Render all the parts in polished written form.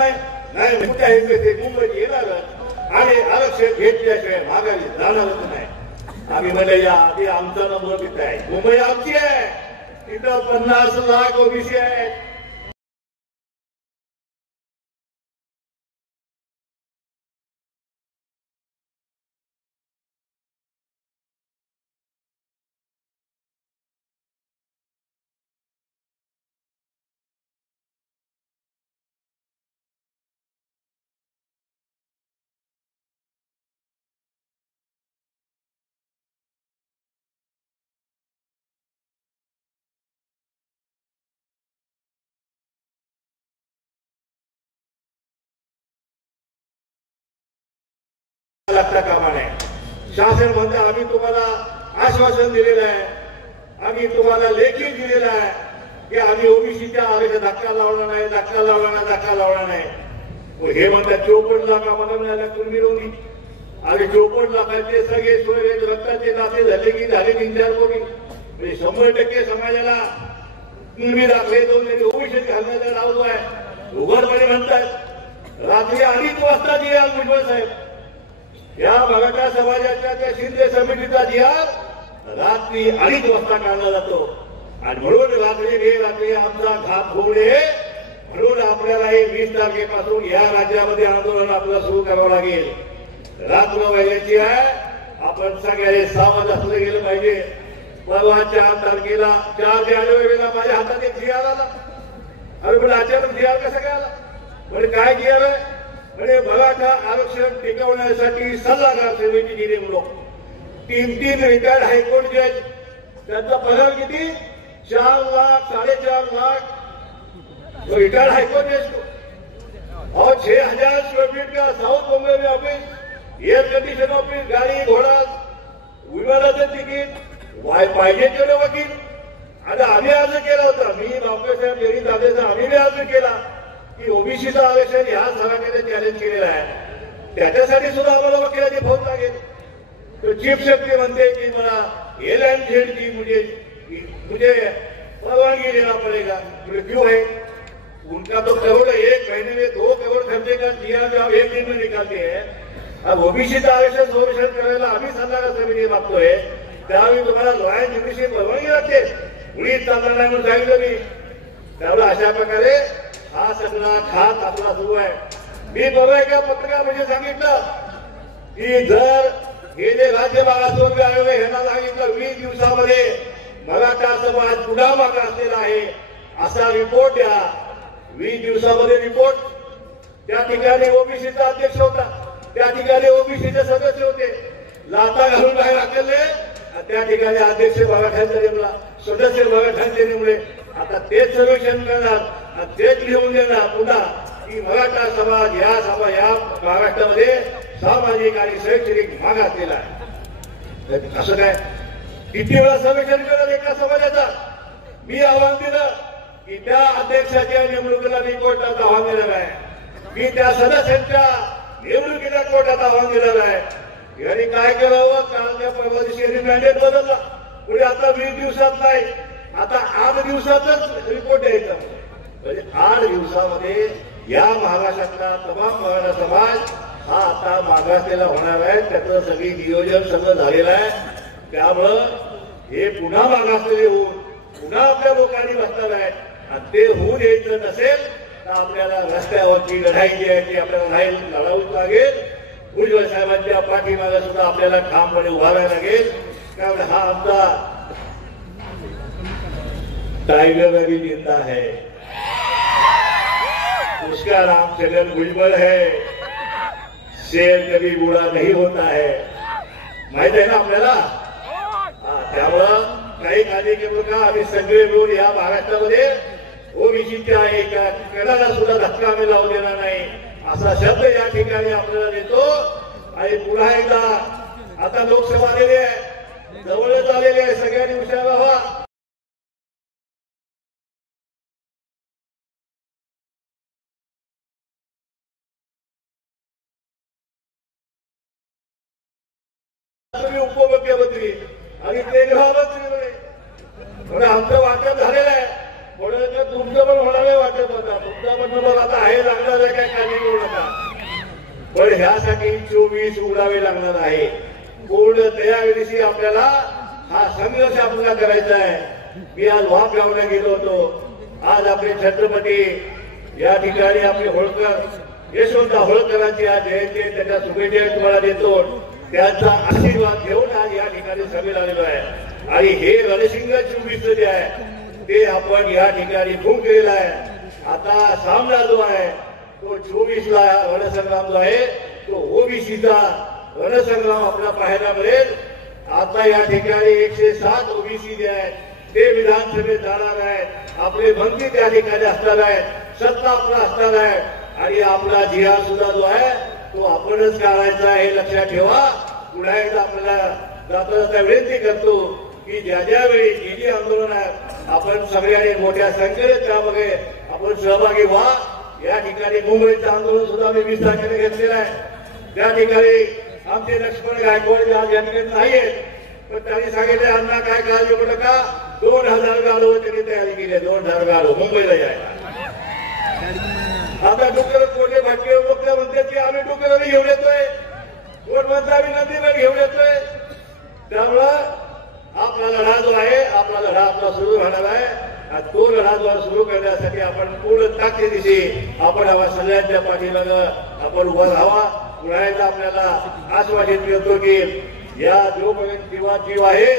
नाही नाही कुठे आहे ते मुंबईत येणार आणि आरक्षण घेतल्याशिवाय माघारी जाणारच नाही. आम्ही म्हणले या आधी आमचा नंबर तिथे आहे, मुंबई आमची आहे, तिथं 50 लाख ओबीसी आहेत. लागता कामा नये. शासन म्हणतं आम्ही तुम्हाला आश्वासन दिलेलं आहे, आम्ही तुम्हाला लेखी दिलेलं आहे की आम्ही ओबीसीच्या आरक्षण धक्का लावणार नाही, धक्का लावणार नाही, धक्का लावणार नाही. हे म्हणतात 54 लाख आम्हाला मिळाल्या कुणबी रोगी. आणि 54 लाखाचे सगळे सोयरे रक्ताचे नाते झाले की झाले 3-4 कोटी. म्हणजे 100% समाजाला कुणबी दाखले दोन ओबीसी घालण्याचा राव जो आहे उघडपणे म्हणतात. रात्री 2:30 वाजता जी आज भुजबळ साहेब या मराठा समाजाच्या त्या शिंदे समितीचा जिहाद रात्री 2:30 वाजता काढला जातो. आणि म्हणून रात्री आमचा घात होऊ नये म्हणून आपल्याला 20 तारखेपासून या राज्यामध्ये आंदोलन आपल्याला सुरू करावं लागेल. रात्र व्हायची आहे, आपण सगळ्यांनी सावध असलं गेलं पाहिजे. परवा 4 तारखेला 4 जानेवारीला माझ्या हातात एक जिहाद आला. अरे पण अचानक जिहाद कसं काय आला? म्हणजे काय जिहाद आहे? म्हणजे मराठा आरक्षण टिकवण्यासाठी सल्लागार समिती नेमणूक. 3 रिटायर्ड हायकोर्ट जज, त्यांचा पगार किती? 4 लाख 4.5 लाख. रिटायर्ड हाईकोर्ट जज और 6000 स्क्वायर फीट का साउथ बॉम्बे में ऑफिस, एयर कंडीशन ऑफिस, गाडी घोडा, विमानाचं तिकीट पाहिजे तेवढे वकील. आणि आम्ही अर्ज केला होता, मी बापसाहेब जरी दादेचा आम्ही अर्ज केला की ओबीसीचं आरक्षण ह्या सभागृहाने चॅलेंज केलेलं आहे, त्याच्यासाठी सुद्धा आम्हाला वकिलाची फौज लागेल. तो चीफ सेक्रेटरी म्हणते की मला LNZ की मुझे परवानगी लेना पड़ेगा. क्यों है? उनका तो करोड़ 1 महीने में 2 करोड़ खर्चे का जिया जो आप 1 दिन में निकालते हैं. अब ओबीसीचं आरक्षण संरक्षण करायला आम्ही सल्लागार समिती मागतोय, त्यावेळी तुम्हाला लॉयर ज्युडिशरी परवानगी लागते. मुळीच चालणार नाही म्हणून सांगितलं मी. त्यामुळे अशा प्रकारे हा सगळा खात आपला सुरू आहे. मी परवा एका पत्रकामध्ये सांगितलं की जर हे जे राज्य मागासवर्गीय आयोग आहे ह्यांना सांगितलं 20 दिवसामध्ये मराठा समाज पुन्हा मागा असलेला आहे असा रिपोर्ट द्या. 20 दिवसामध्ये रिपोर्ट. त्या ठिकाणी ओबीसीचा अध्यक्ष होता, त्या ठिकाणी ओबीसीचे सदस्य होते, लाता घालून बाहेर हाकलले. त्या ठिकाणी अध्यक्ष मराठ्यांचा नेमला, सदस्य मराठ्यांचे नेमले. आता तेच सर्वेक्षण करणार, तेच लिहून देणार पुन्हा की मराठा समाज या महाराष्ट्रामध्ये सामाजिक आणि शैक्षणिक मागासलेला आहे. असं काय किती वेळा सर्वेक्षण करत एका समाजाचा? मी आव्हान दिलं की त्या अध्यक्षाच्या नेमणुकीला मी कोर्टात आव्हान दिलेलं आहे, मी त्या सदस्यांच्या निवडणुकीला कोर्टात आव्हान दिलेलं आहे. यांनी काय करावं? कालच्या परवा दिवशी मॅन्डेट बदलला. पुढे आता 20 दिवसात नाही, आता 8 दिवसातच रिपोर्ट द्यायचा. म्हणजे 8 दिवसामध्ये या महाराष्ट्रातला तमाम मराठा समाज हा आता मागासलेला होणार आहे. त्याचं सगळी नियोजन सगळं झालेलं आहे. त्यामुळं हे पुन्हा मागासलेले होऊन पुन्हा आपल्या लोकांनी बसणार आहेत. आणि ते होऊ द्यायचं नसेल तर आपल्याला रस्त्यावरची लढाई जी आहे ती आपल्याला लढावूच लागेल. भुजबळ साहेबांच्या पाठीमागे सुद्धा आपल्याला ठामपणे उभारायला लागेल. त्यामुळे हा आमचा टाइगर अभी जिंदा है, उसका नाम छगन भुजबळ है. शेर कभी बुरा नहीं होता है, माहित आहे ना आपल्याला. त्यामुळं काही काळजी करू नका. आम्ही सगळे मिळून या महाराष्ट्रामध्ये ओबीसीच्या एका कणाला सुद्धा धक्का आम्ही लावू देणार नाही असा शब्द या ठिकाणी आपल्याला देतो. आणि पुन्हा एकदा आता लोकसभा आलेली आहे, जवळच आलेली आहे, सगळ्यांनी हुशार व्हा. उपमुख्यमंत्री आणि ते गृहमंत्री म्हणे आमचं वाटप झालेलं आहे. थोडं तुमचं पण होणार वाटप होता, तुमचं पण आता आहे लागणार आहे काय पण ह्यासाठी 24 उघडावे लागणार आहे. पूर्ण तयारीशी आपल्याला हा संघर्ष आपल्याला करायचा आहे. मी आज वाघगावला गेलो होतो. आज आपले छत्रपती या ठिकाणी आपले होळकर यशवंत होळकरांची आज जयंती, त्याच्या शुभेच्छा तुम्हाला देतो. त्यांचा आशीर्वाद घेऊन आज या ठिकाणी सभेला आलेलो आहे. आणि हे रणशिंग 24 जे आहे ते आपण या ठिकाणी बुक केलेला आहे. आता सामना जो आहे तो 24ला रणसंग्राम जो आहे तो ओबीसीचा रणसंग्राम आपल्याला पाहायला मिळेल. आता या ठिकाणी 107 ओबीसी जे आहेत ते विधानसभेत जाणार आहेत. आपले मंत्री त्या ठिकाणी असणार आहेत. सत्ता आपला असणार आहे. आणि आपला जिहाद सुद्धा जो आहे तो आपणच काढायचा हे लक्षात ठेवा. पुन्हा एकदा आपल्याला जाता जाता विनंती करतो की ज्या ज्या वेळी जी आंदोलन आहे आपण सगळ्यांनी मोठ्या संख्येने त्यामध्ये आपण सहभागी व्हा. या ठिकाणी मुंबईचं आंदोलन सुद्धा मी 20 तारखेला घेतलेलं आहे. त्या ठिकाणी आमचे लक्ष्मण गायकवाड आज या ठिकाणी नाहीयेत, पण त्यांनी सांगितले अण्णा काय काळजी करू नका, 2000 गाडो त्यांनी तयारी केली आहे. 2000 गाडो मुंबईला जायला. आता डोक्याला कोणी भाटके वक्ता म्हणतात की आम्ही डोक्याला घेऊन येतोय, कोण म्हणता आम्ही नदीला घेऊन येतोय. त्यामुळं आपला लढा जो आहे आपला लढा आपला सुरू राहणार आहे. तो लढा जो सुरू करण्यासाठी आपण पूर्ण ताकदीशी आपण हवा सगळ्यांच्या पाठीमागं आपण उभा राहावा. पुन्हा एकदा आपल्याला आश्वासित करतो की या जोपर्यंत जीव आहे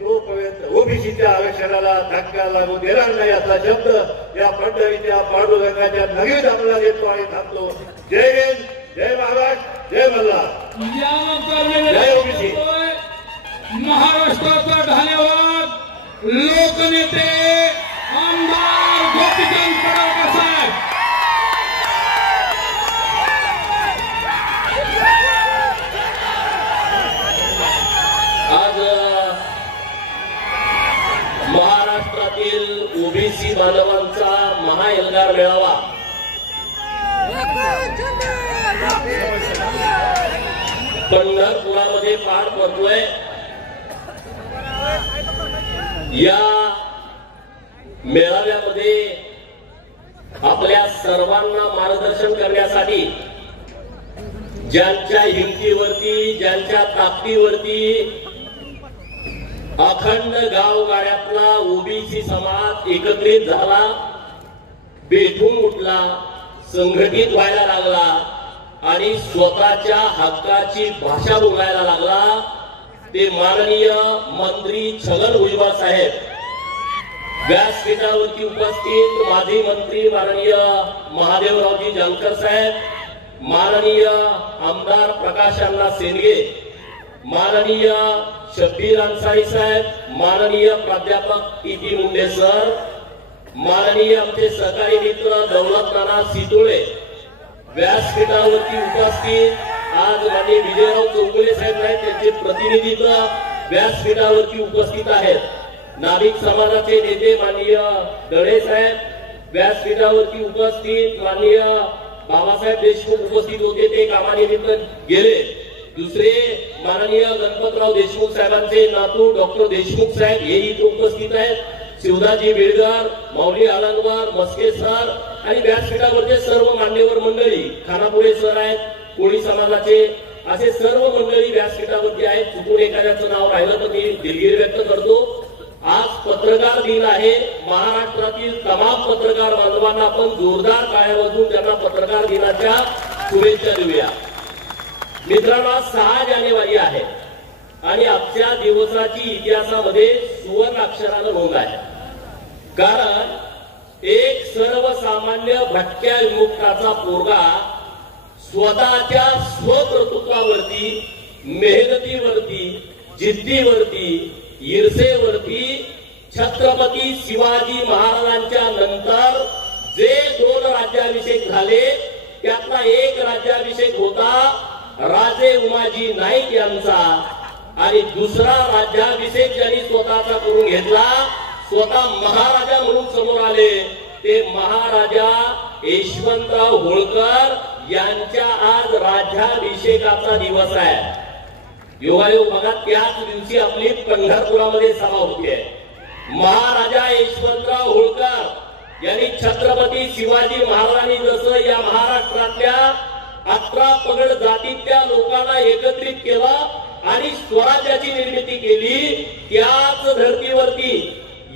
तोपर्यंत ओबीसीच्या आरक्षणाला धक्का लागू देणार नाही असा शब्द या पंढरीच्या पांडुरंगाच्या नगरीत आपल्याला देतो आणि थांबतो. जय हिंद, जय महाराष्ट्र, जय मल्हार, जय ओबीसी. महाराष्ट्राचा धन्यवाद लोकनेते आमदार गोपीचंद पडळकर साहेब. आज महाराष्ट्रातील ओबीसी बांधवांचा महाएल्गार मेळावा पंढरपुरामध्ये पार पडतोय. या मेळाव्यामध्ये आपल्या सर्वांना मार्गदर्शन करण्यासाठी ज्यांच्या हिमतीवरती ज्यांच्या ताकदीवरती अखंड गावगाड्यातला ओबीसी समाज एकत्रित झाला, बेठून उठला, संघटित व्हायला लागला आणि स्वतःच्या हक्काची भाषा बोलायला लागला. ते माननीय मंत्री छगन भुजबळ साहेब व्यासपीठावरती उपस्थित, माजी मंत्री माननीय महादेवरावजी जानकर साहेब, माननीय आमदार प्रकाश अण्णा सेंडगे, माननीय शब्बीर अन्सारी साहेब, माननीय प्राध्यापक इति मुंडे सर, माननीय आमचे सहकारी मित्र दौलत नाना सितोळे व्यासपीठावरती उपस्थित. आज माननीय विजयराव चौगुले साहेब आहेत, त्यांचे प्रतिनिधित्व व्यासपीठावरती उपस्थित आहेत. नाभिक समाजाचे नेते माननीय दळे साहेब व्यासपीठावरती उपस्थित. माननीय बाबासाहेब देशमुख उपस्थित होते, ते कामानिमित्त गेले. दुसरे माननीय गणपतराव देशमुख साहेबांचे नातू डॉक्टर देशमुख साहेब हे इथे उपस्थित आहेत. शिवदाजी बेळगार, माऊली अलंगवार, मस्के सर आणि व्यासपीठावरचे सर्व मान्यवर मंडळी, खानापुरे सर आहेत, कोळी समाजाचे, असे सर्व मंडळी व्यासपीठावरती आहेत. चुकून एखाद्याचं नाव राहिलं तर मी दिलगिरी व्यक्त करतो. आज पत्रकार दिन आहे. महाराष्ट्रातील तमाम पत्रकार बांधवांना आपण जोरदार टाळ्या वाजवून त्यांना पत्रकार दिनाच्या शुभेच्छा देऊया. मित्रांनो, 6 जानेवारी आहे आणि आजच्या दिवसाची इतिहासामध्ये सुवर्ण अक्षरानं नोंद आहे. कारण एक सर्वसामान्य भटक्या विमुक्ताचा पोरगा स्वतःच्या स्वकर्तृत्वावरती, मेहनतीवरती, जिद्दीवरती, ईर्षेवरती छत्रपती शिवाजी महाराजांच्या नंतर जे 2 राज्याभिषेक झाले त्यातला एक राज्याभिषेक होता राजे उमाजी नाईक यांचा आणि दुसरा राज्याभिषेक ज्यांनी स्वतःचा करून घेतला, स्वतः महाराजा म्हणून समोर आले, ते महाराजा यशवंतराव होळकर यांच्या आज राज्याभिषेकाचा दिवस आहे. योगायोग बघा, त्याच दिवशी आपली पंढरपुरामध्ये सभा होतीये. महाराजा यशवंतराव होळकर यांनी छत्रपती शिवाजी महाराजांनी जसं या महाराष्ट्रातल्या 18 पगड जातीच्या लोकांना एकत्रित केलं आणि स्वराज्याची निर्मिती केली. त्याच धर्तीवरती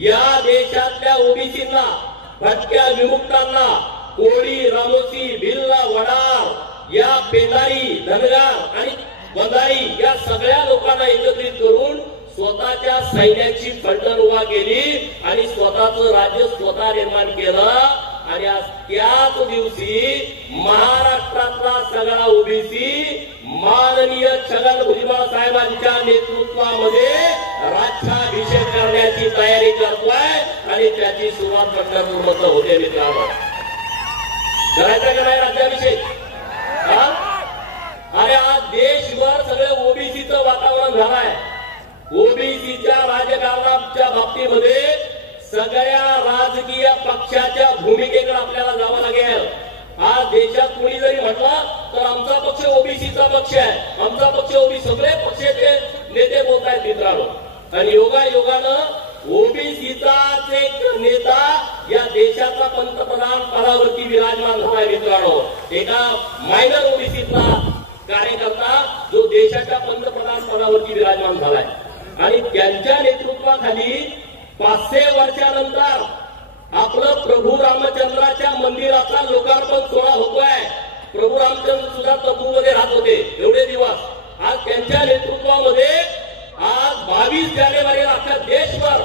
या देशातल्या ओबीसींना, भटक्या विमुक्तांना, कोळी, रामोसी, भिल्ल, वडार, या पेंदारी, धनगर आणि बंधारी या सगळ्या लोकांना एकत्रित करून स्वतःच्या सैन्याची फलटण उभा केली आणि स्वतःचं राज्य स्वतः निर्माण केलं. आणि आज त्याच दिवशी महाराष्ट्रातला सगळा ओबीसी माननीय छगन भुजबळ साहेबांच्या नेतृत्वामध्ये राज्याभिषेक करण्याची तयारी करतोय आणि त्याची सुरुवात पंढरपूरमध्ये होते. मित्रांनो, करायचा का नाही राज्याभिषेक? अरे आज देशभर सगळे ओबीसीचं वातावरण झालंय. ओबीसीच्या राजकारणाच्या बाबतीमध्ये सगळ्या राजकीय पक्षाच्या भूमिकेकडे आपल्याला जावं लागेल. आज देशात कोणी जरी म्हटलं तर आमचा पक्ष ओबीसीचा पक्ष आहे, आमचा पक्ष ओबीसी, सगळे पक्षाचे नेते बोलत आहेत मित्रांनो. आणि योगायोगानं ओबीसीचाच एक नेता या देशाचा पंतप्रधान पदावरती विराजमान झालाय मित्रांनो. एका मायनर ओबीसीतला कार्यकर्ता जो देशाच्या पंतप्रधान पदावरती विराजमान झालाय आणि त्यांच्या नेतृत्वाखाली 500 वर्षानंतर आपलं प्रभू रामचंद्राच्या मंदिराचा लोकार्पण सोहळा होतोय. प्रभू रामचंद्र सुद्धा तंबूमध्ये राहत होते एवढे दिवस. आज त्यांच्या नेतृत्वामध्ये आज 22 जानेवारीला अख्खा देशभर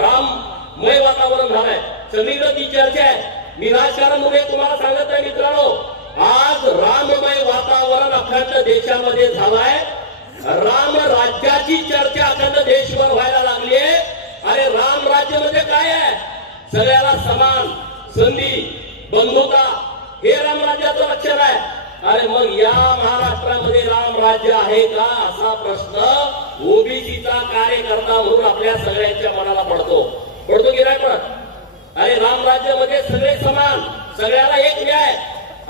राममय वातावरण झालंय. सगळीकडे ती चर्चा आहे. मी राजकारणामध्ये तुम्हाला सांगत आहे मित्रांनो, आज राममय वातावरण अखंड देशामध्ये झालाय. राम राज्याची चर्चा अखंड देशभर व्हायला लागली आहे. अरे राम राज्य म्हणजे काय आहे? सगळ्याला समान संधी, बंधुता, हे राम राज्याचं लक्षण आहे. अरे मग या महाराष्ट्रामध्ये राम राज्य आहे का असा प्रश्न ओबीसीचा कार्यकर्ता म्हणून आपल्या सगळ्यांच्या मनाला पडतो की नाही पडत? अरे राम राज्यामध्ये सगळे समान, सगळ्याला एक न्याय.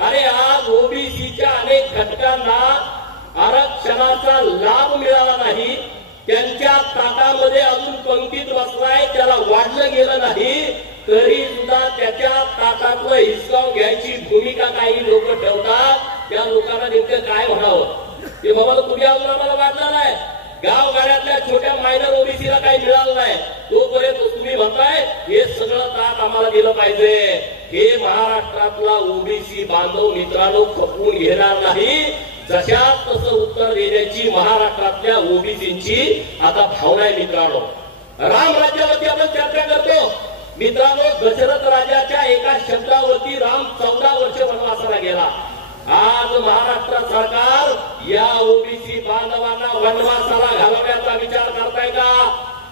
अरे आज ओबीसीच्या अनेक घटकांना आरक्षणाचा लाभ मिळाला नाही, त्यांच्या ताटामध्ये अजून पंक्तीत बसलाय, त्याला वाढलं गेलं नाही, तरी सुद्धा त्याच्या ताटातलं हिसकावून घ्यायची भूमिका काही लोक ठेवतात. त्या लोकांना नेमकं काय म्हणावं ते बाबा, तुम्ही अजून आम्हाला वाढला नाही. गावगाड्यातल्या छोट्या मायनर ओबीसीला काही मिळालं नाही, तोपर्यंत तुम्ही म्हणताय हे सगळं ताट आम्हाला दिलं पाहिजे. हे महाराष्ट्रातला ओबीसी बांधव मित्रांनो खपवून घेणार नाही. जशात तसं उत्तर देण्याची महाराष्ट्रातल्या ओबीसींची आता भावना आहे मित्रांनो. राम राज्यावरती आपण चर्चा करतो मित्रांनो. दशरथ राजाच्या एका शब्दावरती राम 14 वर्ष वनवासाला गेला. आज महाराष्ट्र सरकार या ओबीसी बांधवांना वनवासाला घालवण्याचा विचार करताय का?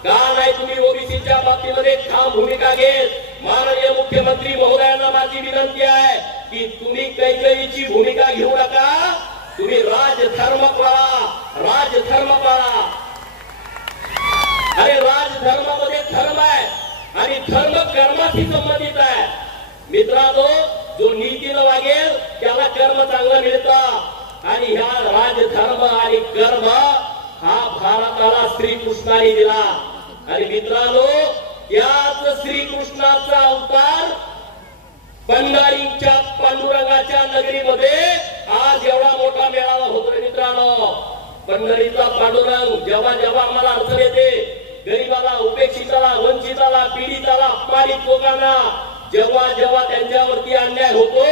का नाही तुम्ही ओबीसीच्या बाबतीमध्ये ठाम भूमिका घेत? माननीय मुख्यमंत्री महोदयांना माझी विनंती आहे की तुम्ही कैकेयीची भूमिका घेऊ नका. तुम्ही राजधर्म पाळा, राजधर्म पाळा. अरे राजधर्मामध्ये धर्म आहे आणि धर्म कर्माशी संबंधित आहे मित्रांनो. जो नीतीनं वागेल त्याला कर्म चांगलं मिळतं. आणि ह्या राजधर्म आणि कर्म हा भारताला श्रीकृष्णाने दिला. आणि मित्रांनो त्याच श्रीकृष्णाचा अवतार पंढरीच्या पांडुरंगाच्या नगरीमध्ये आज एवढा मोठा मेळावा होतोय मित्रांनो. पंढरीचा पांडुरंग जेव्हा जेव्हा आम्हाला अडचण येते, गरीबाला, उपेक्षिताला, वंचिताला, पीडिताला, अपमानित लोकांना जेव्हा जेव्हा त्यांच्यावरती अन्याय होतो,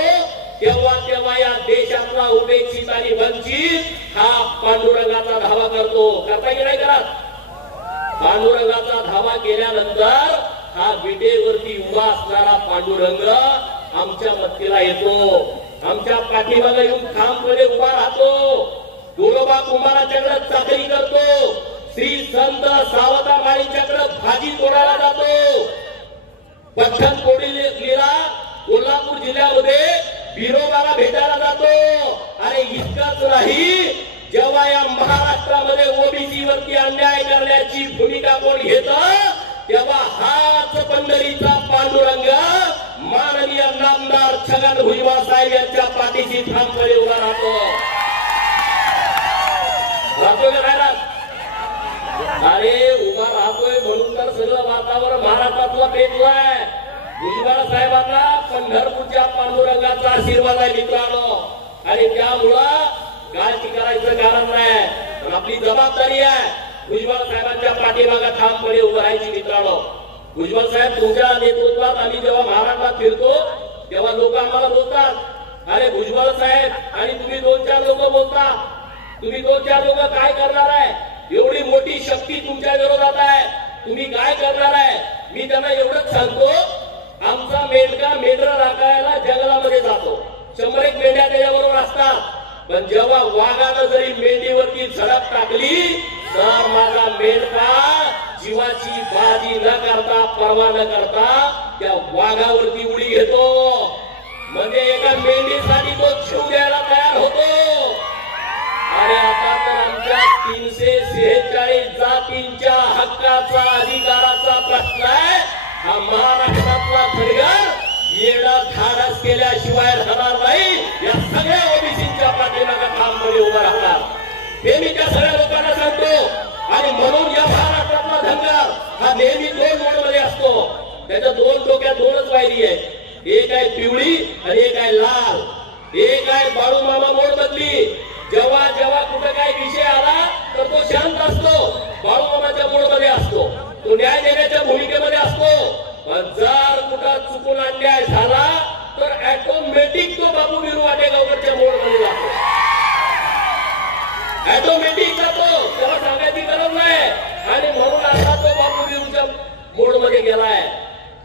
तेव्हा तेव्हा या देशातला उपेक्षित आणि वंचित हा पांडुरंगाचा धावा करतो. करता की नाही करत? पांडुरंगाचा धावा केल्यानंतर हा विटेवरती उभा असणारा पांडुरंग आमच्या मदतीला येतो, आमच्या पाठीमागे येऊन ठामपणे उभा राहतो. गोरोबा कुंभाराच्याकडे चाकरी करतो, श्री संत सावता माळींच्याकडे भाजी तोडायला जातो, पठण कोडीला कोल्हापूर जिल्ह्यामध्ये बिरोबाला भेटायला जातो. अरे इतकंच नाही, जेव्हा या महाराष्ट्रामध्ये ओबीसी वरती अन्याय करण्याची भूमिका कोण घेत, तेव्हा हाच पंढरीचा पांडुरंग माननीय नामदार छगन भुजबळ साहेब यांच्या पाठीशी ठामपणे उभा राहतो. राहतोय का नाही? अरे उभा राहतोय म्हणून तर सगळं वातावरण महाराष्ट्रातलं पेटलंय. भुजबळ साहेबांना पंढरपूरच्या पांडुरंगाचा आशीर्वाद आहे मित्रांनो. आणि आणि त्यामुळं काळजी करायचं कारण नाही, पण आपली जबाबदारी आहे भुजबळ साहेबांच्या पाठीमागे ठामपणे उभं राहायची. मित्रांनो, भुजबळ साहेब तुमच्या नेतृत्वात आम्ही जेव्हा महाराष्ट्रात फिरतो तेव्हा लोक आम्हाला बोलतात, अरे भुजबळ साहेब आणि तुम्ही 2-4 लोक बोलता, तुम्ही 2-4 लोक काय करणार आहे, एवढी मोठी शक्ती तुमच्या विरोधात आहे, तुम्ही काय करणार आहे. मी त्यांना एवढंच सांगतो, आमचा मेंढका मेंढरं राखायला जंगलामध्ये जातो, 100 मेंढ्या त्याच्याबरोबर असतात, पण जेव्हा वाघानं जरी मेंढीवरती झडप टाकली तर माझा मेंढका जीवाची बाजी न करता, पर्वा न करता त्या वाघावरती उडी घेतो. म्हणजे एका मेंढीसाठी तो जीव द्यायला तयार होतो. आणि आता तर आमच्या 346 जातींच्या हक्काचा, अधिकाराचा प्रश्न आहे. हा महाराष्ट्रातला धनगर येडा धाडस केल्याशिवाय राहणार नाही. या सगळ्या ओबीसीच्या पाठीमागे ठामपणे उभा राहणार, हे मी त्या सगळ्या लोकांना सांगतो. आणि म्हणून या महाराष्ट्रातला धनगर हा नेहमी 2 मोडमध्ये असतो. त्याच्या 2 डोक्यात 2च वायरी आहे, एक आहे पिवळी आणि एक आहे लाल. एक आहे बाळू मामा मोड मधली, जेव्हा जेव्हा कुठे काही विषय आला तर तो शांत असतो, बाळू मामाच्या मोड मध्ये असतो, तो न्याय देण्याच्या भूमिकेमध्ये असतो. पण जर कुठं चुकून अन्याय झाला तर ऑटोमॅटिक तो बाबू बिरू वाटेगावकरच्या मोड मध्ये जातो, ऑटोमॅटिक जातो, त्याला सांगायची गरज नाही. आणि म्हणून आता तो बाबू बिरूच्या मोड मध्ये गेलाय.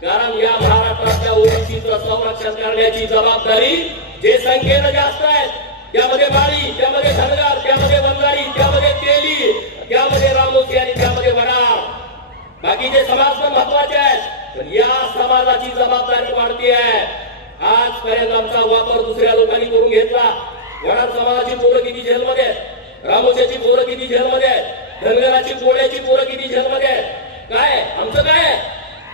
कारण या महाराष्ट्रातल्या ओबीसीचं संरक्षण करण्याची जबाबदारी जे संख्येनं जास्त आहेत, त्यामध्ये माळी, त्यामध्ये धनगर, त्यामध्ये वंजारी, त्यामध्ये तेली, त्यामध्ये रामोसी आणि त्यामध्ये वडार, बाकीचे समाज पण महत्वाचे आहेत. पण या समाजाची जबाबदारी वाढती आहे. आजपर्यंत आमचा वापर दुसऱ्या लोकांनी करून घेतला. वडार समाजाची पोरं किती जेलमध्ये आहेत, रामोसीची पोरं किती जेलमध्ये आहेत, धनगराची कोळ्याची पोरं किती जेलमध्ये आहेत. काय आमचं काय,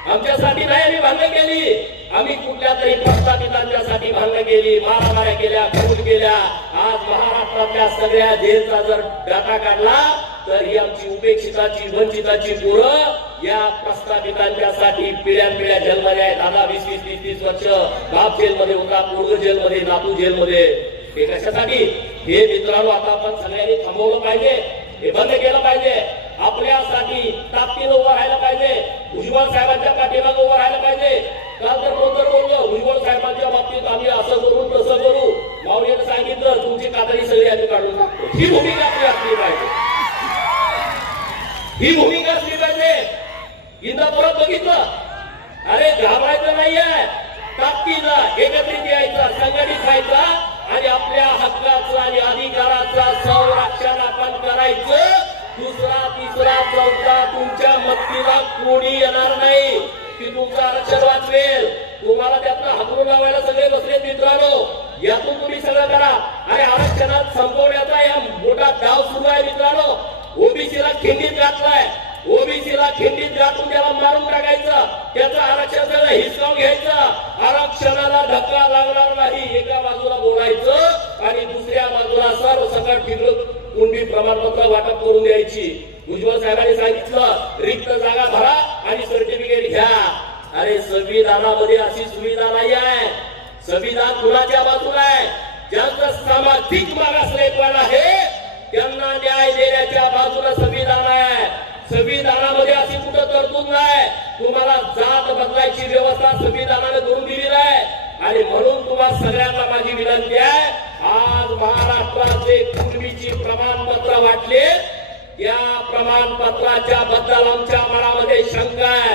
आमच्यासाठी नाही आम्ही भांडण केली, आम्ही कुठल्या तरी प्रस्थापितांच्यासाठी भांडण केली, मारामाऱ्या केल्या, खून केल्या. आज महाराष्ट्रातल्या सगळ्या जेलचा जर डाटा काढला तर ही आमची उपेक्षिताची, वंचिताची पोरं या प्रस्थापितांच्यासाठी पिढ्यानपिढ्या जेलमध्ये आहेत. दादा 20-30 वर्ष बाप जेलमध्ये होता, पोरग जेलमध्ये, नातू जेलमध्ये. हे कशासाठी, हे मित्रांनो आता आपण सगळ्यांनी थांबवलं पाहिजे, हे बंद केलं पाहिजे. आपल्यासाठी ताकदीनं उभं राहायला पाहिजे, भुजबळ साहेबांच्या पाठीमागे उभं राहायला पाहिजे. काल तर कोण तर बोललो भुजबळ साहेबांच्या बाबतीत आम्ही असं करू तसं करू, माऊलीने सांगितलं तुमची कातडी सगळी आम्ही काढून टाकतो. ही भूमिका आपली असली पाहिजे, ही भूमिका असली पाहिजे. इंदापुरात बघितलं, अरे घाबरायचं नाहीये, ताकदीनं एकत्रित यायचं, संघटित व्हायचा आणि आपल्या हक्काचं आणि अधिकाराचं संरक्षण आपण करायचं. दुसरा, तिसरा, चौथा तुमच्या मदतीला कोणी येणार नाही की तुमचं आरक्षण वाचवेल. तुम्हाला त्यातनं हातरून लावायला सगळे बसलेत. मित्रांनो, यातून तुम्ही सगळं करा. आणि आरक्षणात संपवण्याचा या मोठा डाव सुरू आहे. मित्रांनो, ओबीसीला खिंडीत घातलाय, ओबीसीला खिंडीत घातून त्याला मारून टाकायचं, त्याचं आरक्षण सगळं हिसकावून घ्यायचं, आरक्षणाला धक्का लागणार नाही एका बाजूला बोलायचं आणि दुसऱ्या बाजूला सर्व सकट ठिकलं कुणबी प्रमाणपत्र वाटप करून द्यायची. भुजबळ साहेबांनी सांगितलं रिक्त जागा भरा आणि सर्टिफिकेट घ्या. अरे संविधानामध्ये अशी सुविधा नाही आहे. संविधान कुणाच्या बाजूला आहे, ज्यांचं सामाजिक मागासलेपण आहे त्यांना न्याय देण्याच्या बाजूला संविधान आहे. संविधानामध्ये अशी कुठं तरतूद नाही. तुम्हाला जात बदलायची व्यवस्था संविधानाने करून दिलेली आहे. आणि म्हणून तुम्हाला सगळ्यांना माझी विनंती आहे, आज महाराष्ट्राचे कुणबीची प्रमाणपत्र वाटले, त्या प्रमाणपत्राच्या बद्दल आमच्या मनामध्ये शंका आहे.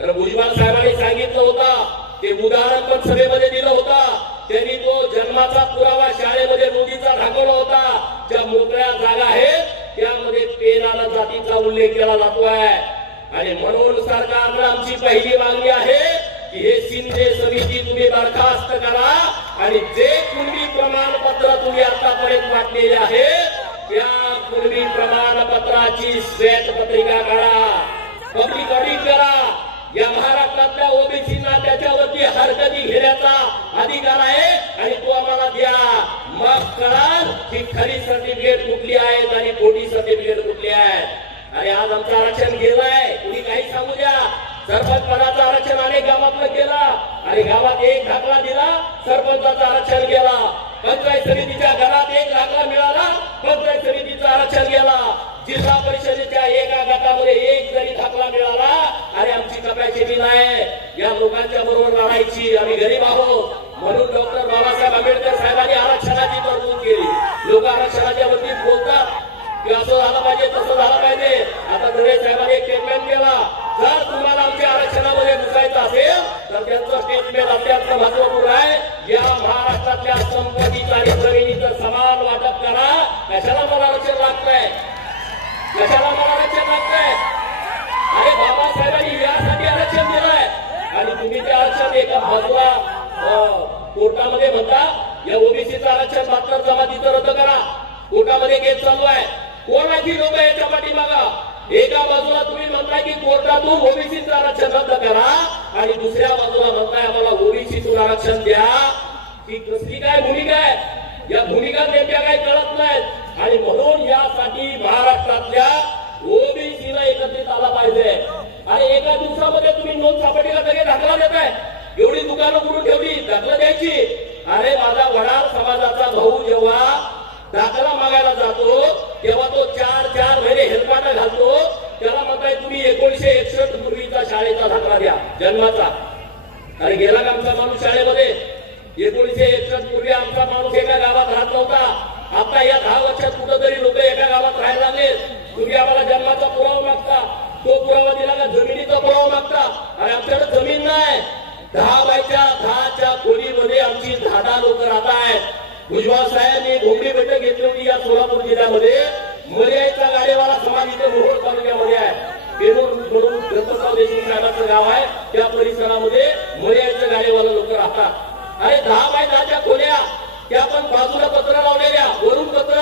तर भुजबळ साहेबांनी सांगितलं होतं, ते उदाहरण पण सभेमध्ये दिलं होतं. त्यांनी तो जन्माचा पुरावा शाळेमध्ये नोंदीचा दाखवला होता. ज्या मोकळ्या जागा आहेत त्यामध्ये पेराला जातीचा उल्लेख केला जातो आहे. आणि म्हणून सरकारला आमची पहिली मागणी आहे की हे शिंदे समिती तुम्ही बरखास्त करा आणि जे कुणबी प्रमाणपत्र तुम्ही आतापर्यंत वाटलेले आहे त्या कुणबी प्रमाणपत्राची श्वेतपत्रिका काढा, पब्लिक ऑडिट करा. या महाराष्ट्रातल्या ओबीसीना त्याच्यावरती हरकती घेण्याचा अधिकार आहे आणि तो आम्हाला द्या. मग कळाल की खरी सर्टिफिकेट कुठली आहेत आणि खोटी सर्टिफिकेट कुठली आहेत. अरे आज आमचं आरक्षण गेलंय, कुणी काही सांगू द्या. सरपंच पदाचं आरक्षण अनेक गावातलं केलं आणि गावात एक दाखला दिला, सरपंचाचं आरक्षण गेला. पंचायत समितीच्या घरात 1 लाखला मिळाला, पंचायत समितीचं आरक्षण गेला. जिल्हा परिषदेच्या एका गटामध्ये 1 जरी दाखला मिळाला. अरे आमची कपॅसिटी नाही या लोकांच्या बरोबर लढायची. आम्ही गरीब आहोत म्हणून डॉक्टर बाबासाहेब आंबेडकर साहेबांनी आरक्षणाची तरतूद केली. लोक आरक्षणाच्या बाबतीत बोलतात की असं झालं पाहिजे, तसं झालं पाहिजे. आता दरे साहेबांनी एक स्टेटमेंट केला, जर तुम्हाला आमच्या आरक्षणामध्ये घुसायचं असेल तर त्यांचं स्टेटमेंट अत्यंत महत्वपूर्ण आहे. या महाराष्ट्रातल्या संपत्तीचं आणि जमिनीचं समान वाटप करा. कशाला मला आरक्षण लागतंय, कशाला मला आरक्षण लागतंय? अरे बाबासाहेबांनी यासाठी आरक्षण दिलंय आणि तुम्ही ते आरक्षण एका बाजूला कोर्टामध्ये म्हणता या ओबीसीचं आरक्षण 72 जमातीचं रद्द करा. कोर्टामध्ये केस चालू आहे. कोण आहे ती लोक याच्या पाठीमागा? एका बाजूला तुम्ही म्हणताय की कोर्टातून ओबीसीचं आरक्षण रद्द करा आणि दुसऱ्या बाजूला म्हणताय आम्हाला ओबीसीतून आरक्षण द्या. ही कसली काय भूमिका आहे? या भूमिका नेमक्या काही कळत नाहीत आणि म्हणून यासाठी महाराष्ट्रातल्या ओबीसीला एकत्रित आला पाहिजे. आणि एका दिवसामध्ये तुम्ही नोंद सापडीला लगेच दाखला देताय. एवढी दुकानं करून ठेवली, दाखला द्यायची. अरे माझा वडार समाजाचा भाऊ जेव्हा दाखला मागायला जातो तेव्हा तो 4 महिने हेलपाटा घालतो. त्याला म्हणताय तुम्ही 1961 पूर्वीचा शाळेचा दाखला द्या जन्माचा. अरे गेला का आमचा माणूस शाळेमध्ये? 1961 पूर्वी आमचा माणूस एका गावात राहत नव्हता. आता या 10 वर्षात कुठंतरी लोक एका गावात राहायला लागले. तुम्ही आम्हाला जन्माचा पुरावा मागता. तो पुरावा दिला का जमिनीचा पुरावा मागता? अरे आमच्याकडे जमीन नाही. 10 बाय 10च्या खोलीमध्ये आमची 10 लोक राहत आहेत. भुजबळ साहेबांनी घोंगडी बैठक घेतली होती या सोलापूर जिल्ह्यामध्ये. मर्यादेचा गाडेवाला समाज इथे मोहोळ तालुक्यामध्ये आहे. पेरूर म्हणून गणपतराव देशमुख साहेबांचं गाव आहे. त्या परिसरामध्ये मर्यादेच्या गाडेवाला लोक राहतात. अरे 10 बाय 10च्या खोल्या त्या पण बाजूला पत्र लावलेल्या, वरून पत्र,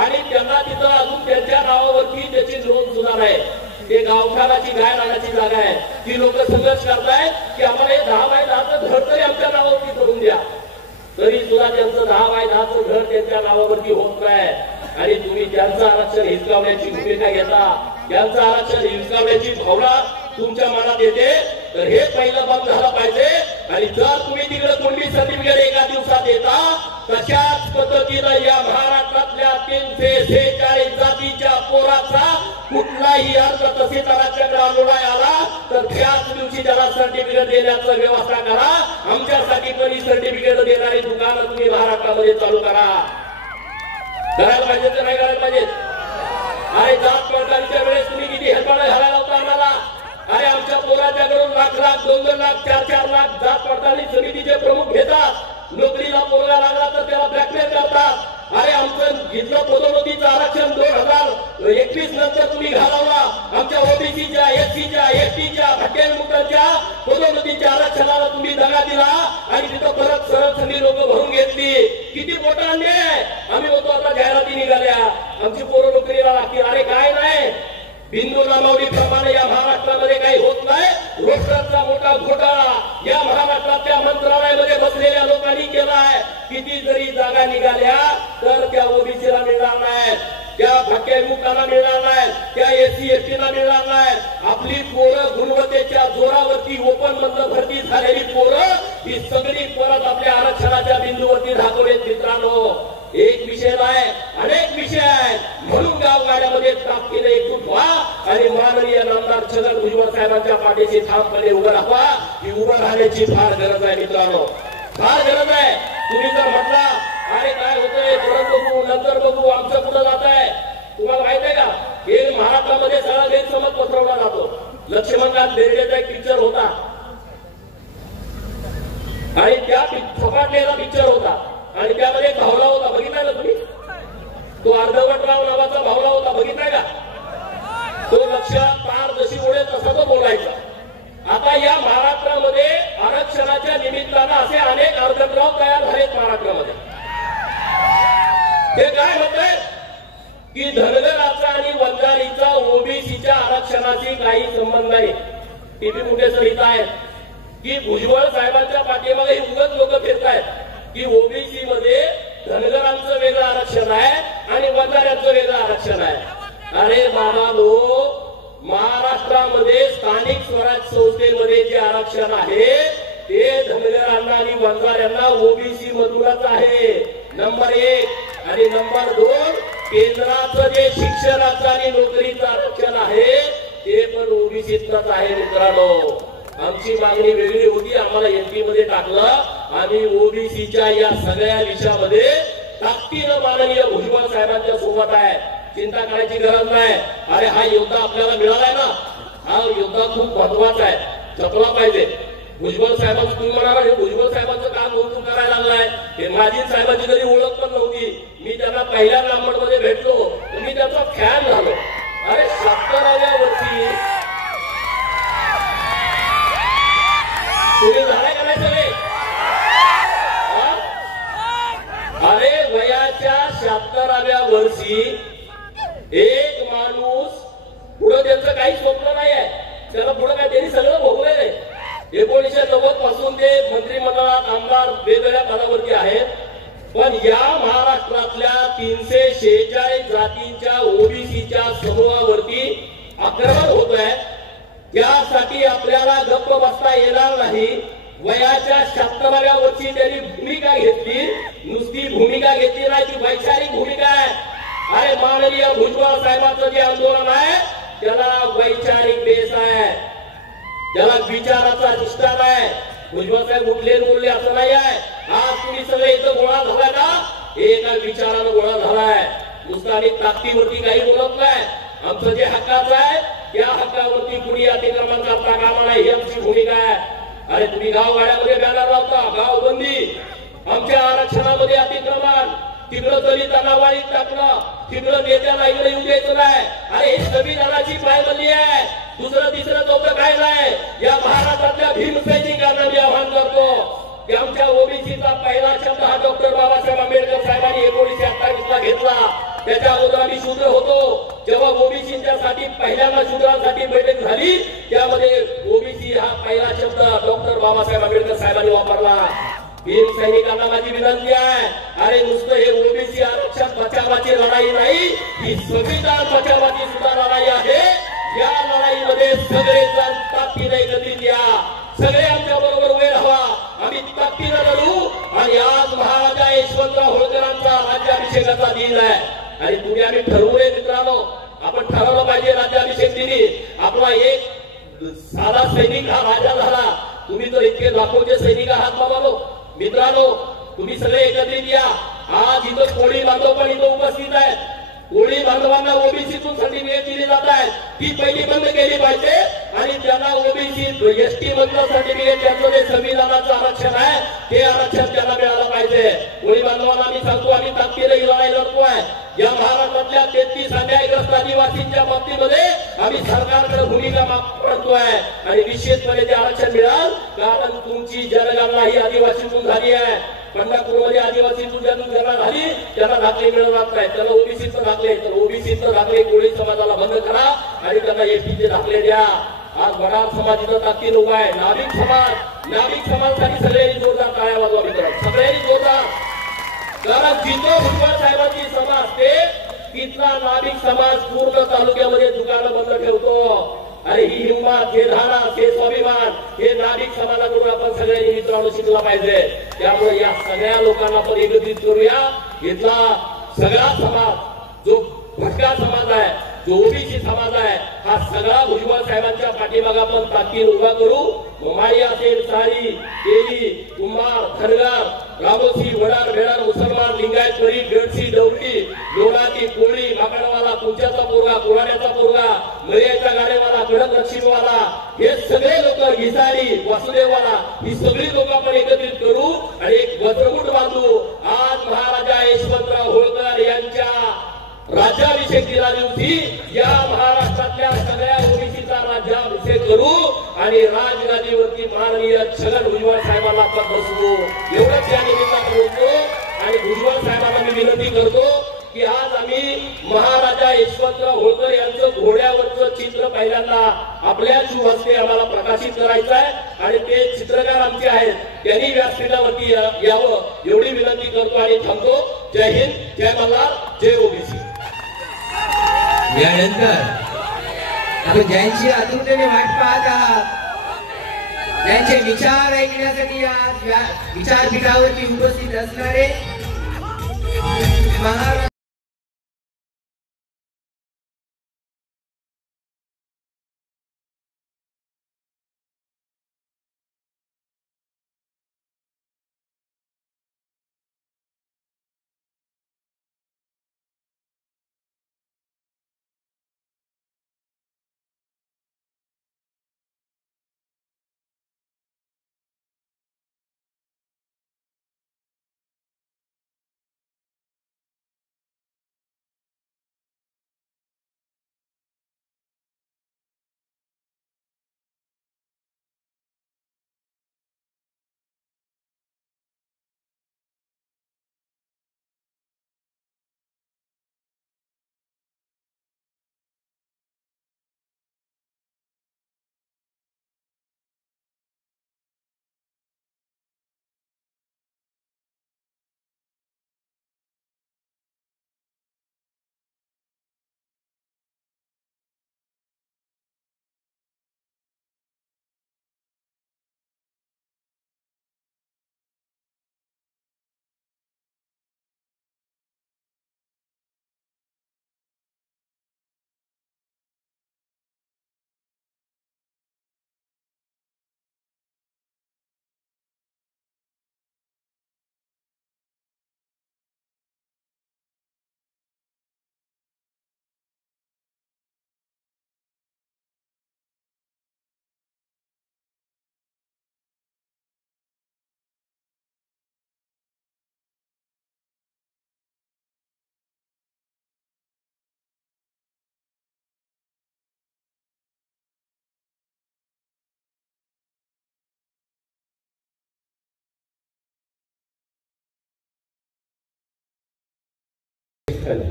आणि त्यांना तिथं अजून त्यांच्या नावावरती त्याची नोंद सुद्धा नाही. ते गावठाणाची गाय राहण्याची जागा आहे. ती लोक संघर्ष करतायत की आम्हाला हे 10 बाय 10चं घर तरी आमच्या नावावरती करून द्या. तरी सुद्धा त्यांचं 10 बाय 10चं घर त्यांच्या नावावरती होत नाही. आणि तुम्ही त्यांचं आरक्षण हिसकावण्याची भूमिका घेता. त्यांचं आरक्षण हिसकावण्याची भावना तुमच्या मनात येते तर हे पहिलं बंद झालं पाहिजे. आणि जर तुम्ही तिकडे कुणबी सर्टिफिकेट एका दिवसात देता, तशाच पद्धतीनं या महाराष्ट्रातल्या 346 जातीच्या पोराचा कुठलाही अर्ज तसेच आरक्षण आंदोलन आला तर त्याच दिवशी त्याला सर्टिफिकेट देण्याचं व्यवस्था करा. आमच्यासाठी पण सर्टिफिकेट देणारी दुकानं तुम्ही महाराष्ट्रामध्ये चालू करा. करायला पाहिजे तर नाही करायला पाहिजे? अरे जात पडताळीच्या वेळेस तुम्ही किती हेलपाडा घालायला होता आम्हाला? अरे आमच्या पोराच्याकडून लाख 2 लाख 4 लाख जात पडताळणी समितीचे प्रमुख घेतात. नोकरीला पोरगा लागला तर त्याला ब्लॅकमेल करतात. अरे आमचं घेतलं पदोन्नतीचं आरक्षण 2021 नंतर तुम्ही घालवला. आमच्या ओबीसीच्या, एससीच्या, एसटीच्या, भटक्यांमुक्तांच्या पदोन्नतीच्या आरक्षणाला तुम्ही दगा दिला आणि तिथं परत सरळ संधी लोक भरून घेतली. किती मोठा अन्याय आहे. आम्ही होतो आता जाहिराती निघाल्या, आमची पोरं नोकरीला लागतील. अरे काय नाही, बिंदू नामावलीप्रमाणे या महाराष्ट्रामध्ये काही होत नाही. रोजगारचा मोठा घोटाळा या महाराष्ट्रातल्या मंत्रालयामध्ये बसलेल्या लोकांनी केलाय. किती जरी जागा निघाल्या तर त्या ओबीसीला मिळणार नाही, त्या भटक्यांमुक्तांना मिळणार नाही, त्या एससी एसटीला मिळणार नाही. आपली पोरं गुणवत्तेच्या जोरावरती ओपन मधनं भरती झालेली पोरं ही सगळी परत आपल्या आरक्षणाच्या बिंदूवरती दाखवलेत. मित्रांनो, एक विषय नाही, अनेक विषय आहेत. म्हणून गावगाड्यामध्ये ताकदीने एकजूट व्हा आणि माननीय नामदार छगन भुजबळ साहेबांच्या पाठीशी ठामपणे उभं राहा. ही उभं राहण्याची फार गरज आहे मित्रांनो, फार गरज आहे. तुम्ही जर म्हटला अरे काय होतंय, परत बघू, नंतर बघू, आमचं कुठं जात आहे, तुम्हाला माहित आहे का? हे महाराष्ट्रामध्ये सगळा गैरसमज पसरवला जातो. लक्ष्मणनाथ बेर्डेचा एक पिक्चर होता आणि त्या झपाटलेला पिक्चर होता आणि त्यामध्ये एक भावला होता, बघितलाय ना तुम्ही? तो अर्धवटराव नावाचा भावला होता, बघितलाय का? तो लक्षात तार जशी ओढे तसा तो बोलायचा. आता या महाराष्ट्रामध्ये आरक्षणाच्या निमित्तानं असे अनेक अर्धवटराव तयार झालेत महाराष्ट्रामध्ये. ते काय म्हणतंय की धनगराचा आणि वंजारीचा ओबीसीच्या आरक्षणाशी काही संबंध नाही. टीपी मुंडे लिहित आहेत की भुजबळ साहेबांच्या पाठीमागे ही उगत लोक फिरतायत की ओबीसी मध्ये धनगरांचं वेगळं आरक्षण आहे आणि वंजाऱ्यांचं वेगळं आरक्षण आहे. अरे बाबांनो, महाराष्ट्रामध्ये स्थानिक स्वराज्य संस्थेमध्ये जे आरक्षण आहे ते धनगरांना आणि वंजाऱ्यांना ओबीसी मधूनच आहे. नंबर 1 आणि नंबर 2 केंद्राचं जे शिक्षणाचं आणि नोकरीचं आरक्षण आहे ते पण ओबीसीतलंच आहे मित्रांनो. आमची मागणी वेगळी होती, आम्हाला एनपी मध्ये टाकलं. आम्ही ओबीसीच्या या सगळ्या विषयामध्ये ताकदीनं माननीय भुजबळ साहेबांच्या सोबत आहे. चिंता करायची गरज नाही. अरे हा योद्धा आपल्याला मिळालाय ना, हा योद्धा खूप महत्वाचा आहे, जपला पाहिजे. भुजबळ साहेबांचं तुम्ही म्हणाला हे भुजबळ साहेबांचं काम कौतुक करायला लागलाय. हे माझी साहेबांची कधी ओळख पण नव्हती. मी त्यांना पहिल्या नंबरमध्ये भेटलो तर मी त्यांचा फॅन झालो. अरे 70व्या वर्षी तुम्ही झालाय का नाही सगळे? अरे वयाच्या 76व्या वर्षी एक माणूस पुढे त्यांचं काही स्वप्न नाही आहे, त्याला पुढे काय त्यांनी सगळं भोगलेलं आहे. 1990 पासून ते मंत्रिमंडळात आमदार वेगवेगळ्या पदावरती आहेत. पण या महाराष्ट्रातल्या 346 जातींच्या ओबीसीच्या समूहावरती आक्रमण होत आहे. त्यासाठी आपल्याला गप्प बसता येणार नाही. वयाच्या 76व्या वर्षी त्यांनी भूमिका घेतली. नुसती भूमिका घेतली नाही, ती वैचारिक भूमिका आहे. अरे माननीय भुजबळ साहेबांचं जे आंदोलन आहे त्याला वैचारिक बेस आहे, त्याला विचाराचा अधिष्ठान आहे. भुजबळ साहेब उठले बोलले असं नाही आहे. आज तुम्ही सगळे इथं गोळा झालाय ना, एका विचारानं गोळा झालाय. नुसतं आम्ही ताकदीवरती काही बोलत नाही. आमचं जे हक्काचं आहे त्या हक्कावरती कुणी अतिक्रमण करता कामा नाही, ही आमची भूमिका आहे. अरे तुम्ही गावगाड्यामध्ये बॅनर लावता, गाव बंदी, आमच्या आरक्षणामध्ये अतिक्रमण, तिकडं दलितांना वाळीत टाकलं, तिकडं नेत्याला इकडे येऊ द्यायचं नाही. अरे ही संविधानाची पायबंदी आहे. दुसरं तिसरं चौथं काय नाही. या महाराष्ट्रातल्या भीमसैनिकांना मी आवाहन करतो की आमच्या ओबीसीचा पहिला शब्द हा डॉक्टर बाबासाहेब आंबेडकर साहेबांनी 1928 ला घेतला. त्याच्या अगोदर आम्ही शूद्र होतो. जेव्हा ओबीसीच्या साठी पहिल्यांदा शूद्रांसाठी बैठक झाली त्यामध्ये ओबीसी हा पहिला शब्द डॉक्टर बाबासाहेब आंबेडकर साहेबांनी वापरला. भीम सैनिकांना माझी विनंती आहे, अरे नुसतं हे ओबीसी आरक्षण बचावाची लढाई नाही, ही संविधान बचावाची सुद्धा लढाई आहे. या लढाईमध्ये सगळेजण ताकदीने एकत्रित या, सगळे आमच्या बरोबर उभे राहा. आम्ही ताकदीने लढू. आणि आज महाराजा यशवंतराव होळकरांचा राज्याभिषेकाचा दिन आहे आणि तुम्ही आम्ही ठरवूया मित्रांनो, आपण ठरवलं पाहिजे राज्याभिषेक दिनी आपला एक साधा सैनिक हा राजा झाला. तुम्ही तर इतके लाखोचे सैनिक आहात बाबानो. मित्रांनो तुम्ही सगळे एकत्रित या. आज इथं कोळी बांधव पण इथं उपस्थित आहेत. कोळी बांधवांना ओबीसीतून सर्टिफिकेट दिली जात आहे, ती पहिली बंद केली पाहिजे आणि त्यांना ओबीसी एसटी मधलं सर्टिफिकेट त्यांचं जे संविधानाचं आरक्षण आहे ते आरक्षण त्यांना मिळालं पाहिजे. कोळी बांधवांना मी सांगतो, आम्ही ताकदीने लढाई लढतोय. या महाराष्ट्रातल्या 33 अन्यायग्रस्त आदिवासींच्या बाबतीमध्ये आम्ही सरकारकडे भूमिका मागतोय आणि निश्चितपणे ते आरक्षण मिळाल. कारण तुमची जनगणना ही आदिवासीतून झाली आहे. पंढरपूरमध्ये आदिवासीतून जनगणना झाली, त्यांना दाखले मिळवणार नाही. त्याला ओबीसीचं दाखले, तर ओबीसीचं दाखले कोळी समाजाला बंद करा आणि त्यांना एसटीचे दाखले द्या. आज वडार समाज इथं ताकदीने उभा आहे. नाभिक समाजासाठी सगळ्यांनी जोरदार टाळ्या वाजवा मित्रांनो, सगळ्यांनी जोरदार. कारण जिथं भुजबळ साहेबांची सभा असते तिथला नाभिक समाज पूर्ण तालुक्यामध्ये दुकानं बंद ठेवतो. अरे ही हिंमत, हे धाडस, हे स्वाभिमान हे नाभिक समाजाकडून आपण सगळ्यांनी मित्रांनो शिकला पाहिजे. त्यामुळे या सगळ्या लोकांना आपण एकत्रित करूया. इथला सगळा समाज जो भटका समाज आहे, जो ओबीसी समाज आहे, हा सगळा भुजबळ साहेबांच्या पाठीमागे आपण ताकदीने उभा करू. माळी असेल, सारी, तेली, कुंभार, धनगर, रामोसी, वडार, भेडार, मुसलमान, लिंगायत, गरीब, गडसी, डवरी, लोणाची, कोळी, माकडवाला, कुंच्याचा पोरगा, कोराड्याचा पोरगा, मर्याचा गाडेवाला, कडक लक्ष्मीवाला, हे सगळे लोक, घिसाडी, वासुदेववाला, ही सगळी लोक आपण एकत्रित करू आणि एक वज्रमुठ बांधू. आज महाराजा यशवंतराव होळकर यांच्या राज्याभिषेक दिना दिवशी या महाराष्ट्रातल्या सगळ्या ओबीसीचा राज्याभिषेक करू आणि राजगादीवरती माननीय छगन भुजबळ साहेबांना आपण बसवू. एवढंच या निमित्तानं बोलतो आणि भुजबळ साहेबांना मी विनंती करतो की आज आम्ही महाराजा यशवंतराव होळकर यांचं घोड्यावरचं चित्र पहिल्यांदा आपल्या शुभ हस्ते आम्हाला प्रकाशित करायचं आहे आणि ते चित्रकार आमचे आहेत, त्यांनी व्यासपीठावरती यावं एवढी विनंती करतो आणि थांबतो. जय हिंद, जय मल्हार, जय ओबीसी. यानंतर आपण ज्यांची आतुरतेने वाट पाहत आहात त्यांचे विचार ऐकण्यासाठी आज विचारपीठावरती उपस्थित असणारे Maharaj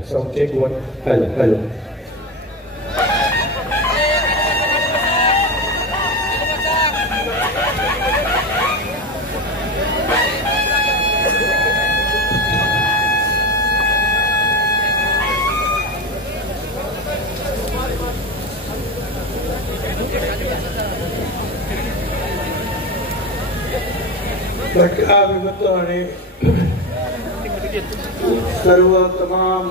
Xong take one. Hello. आणि सर्व तमाम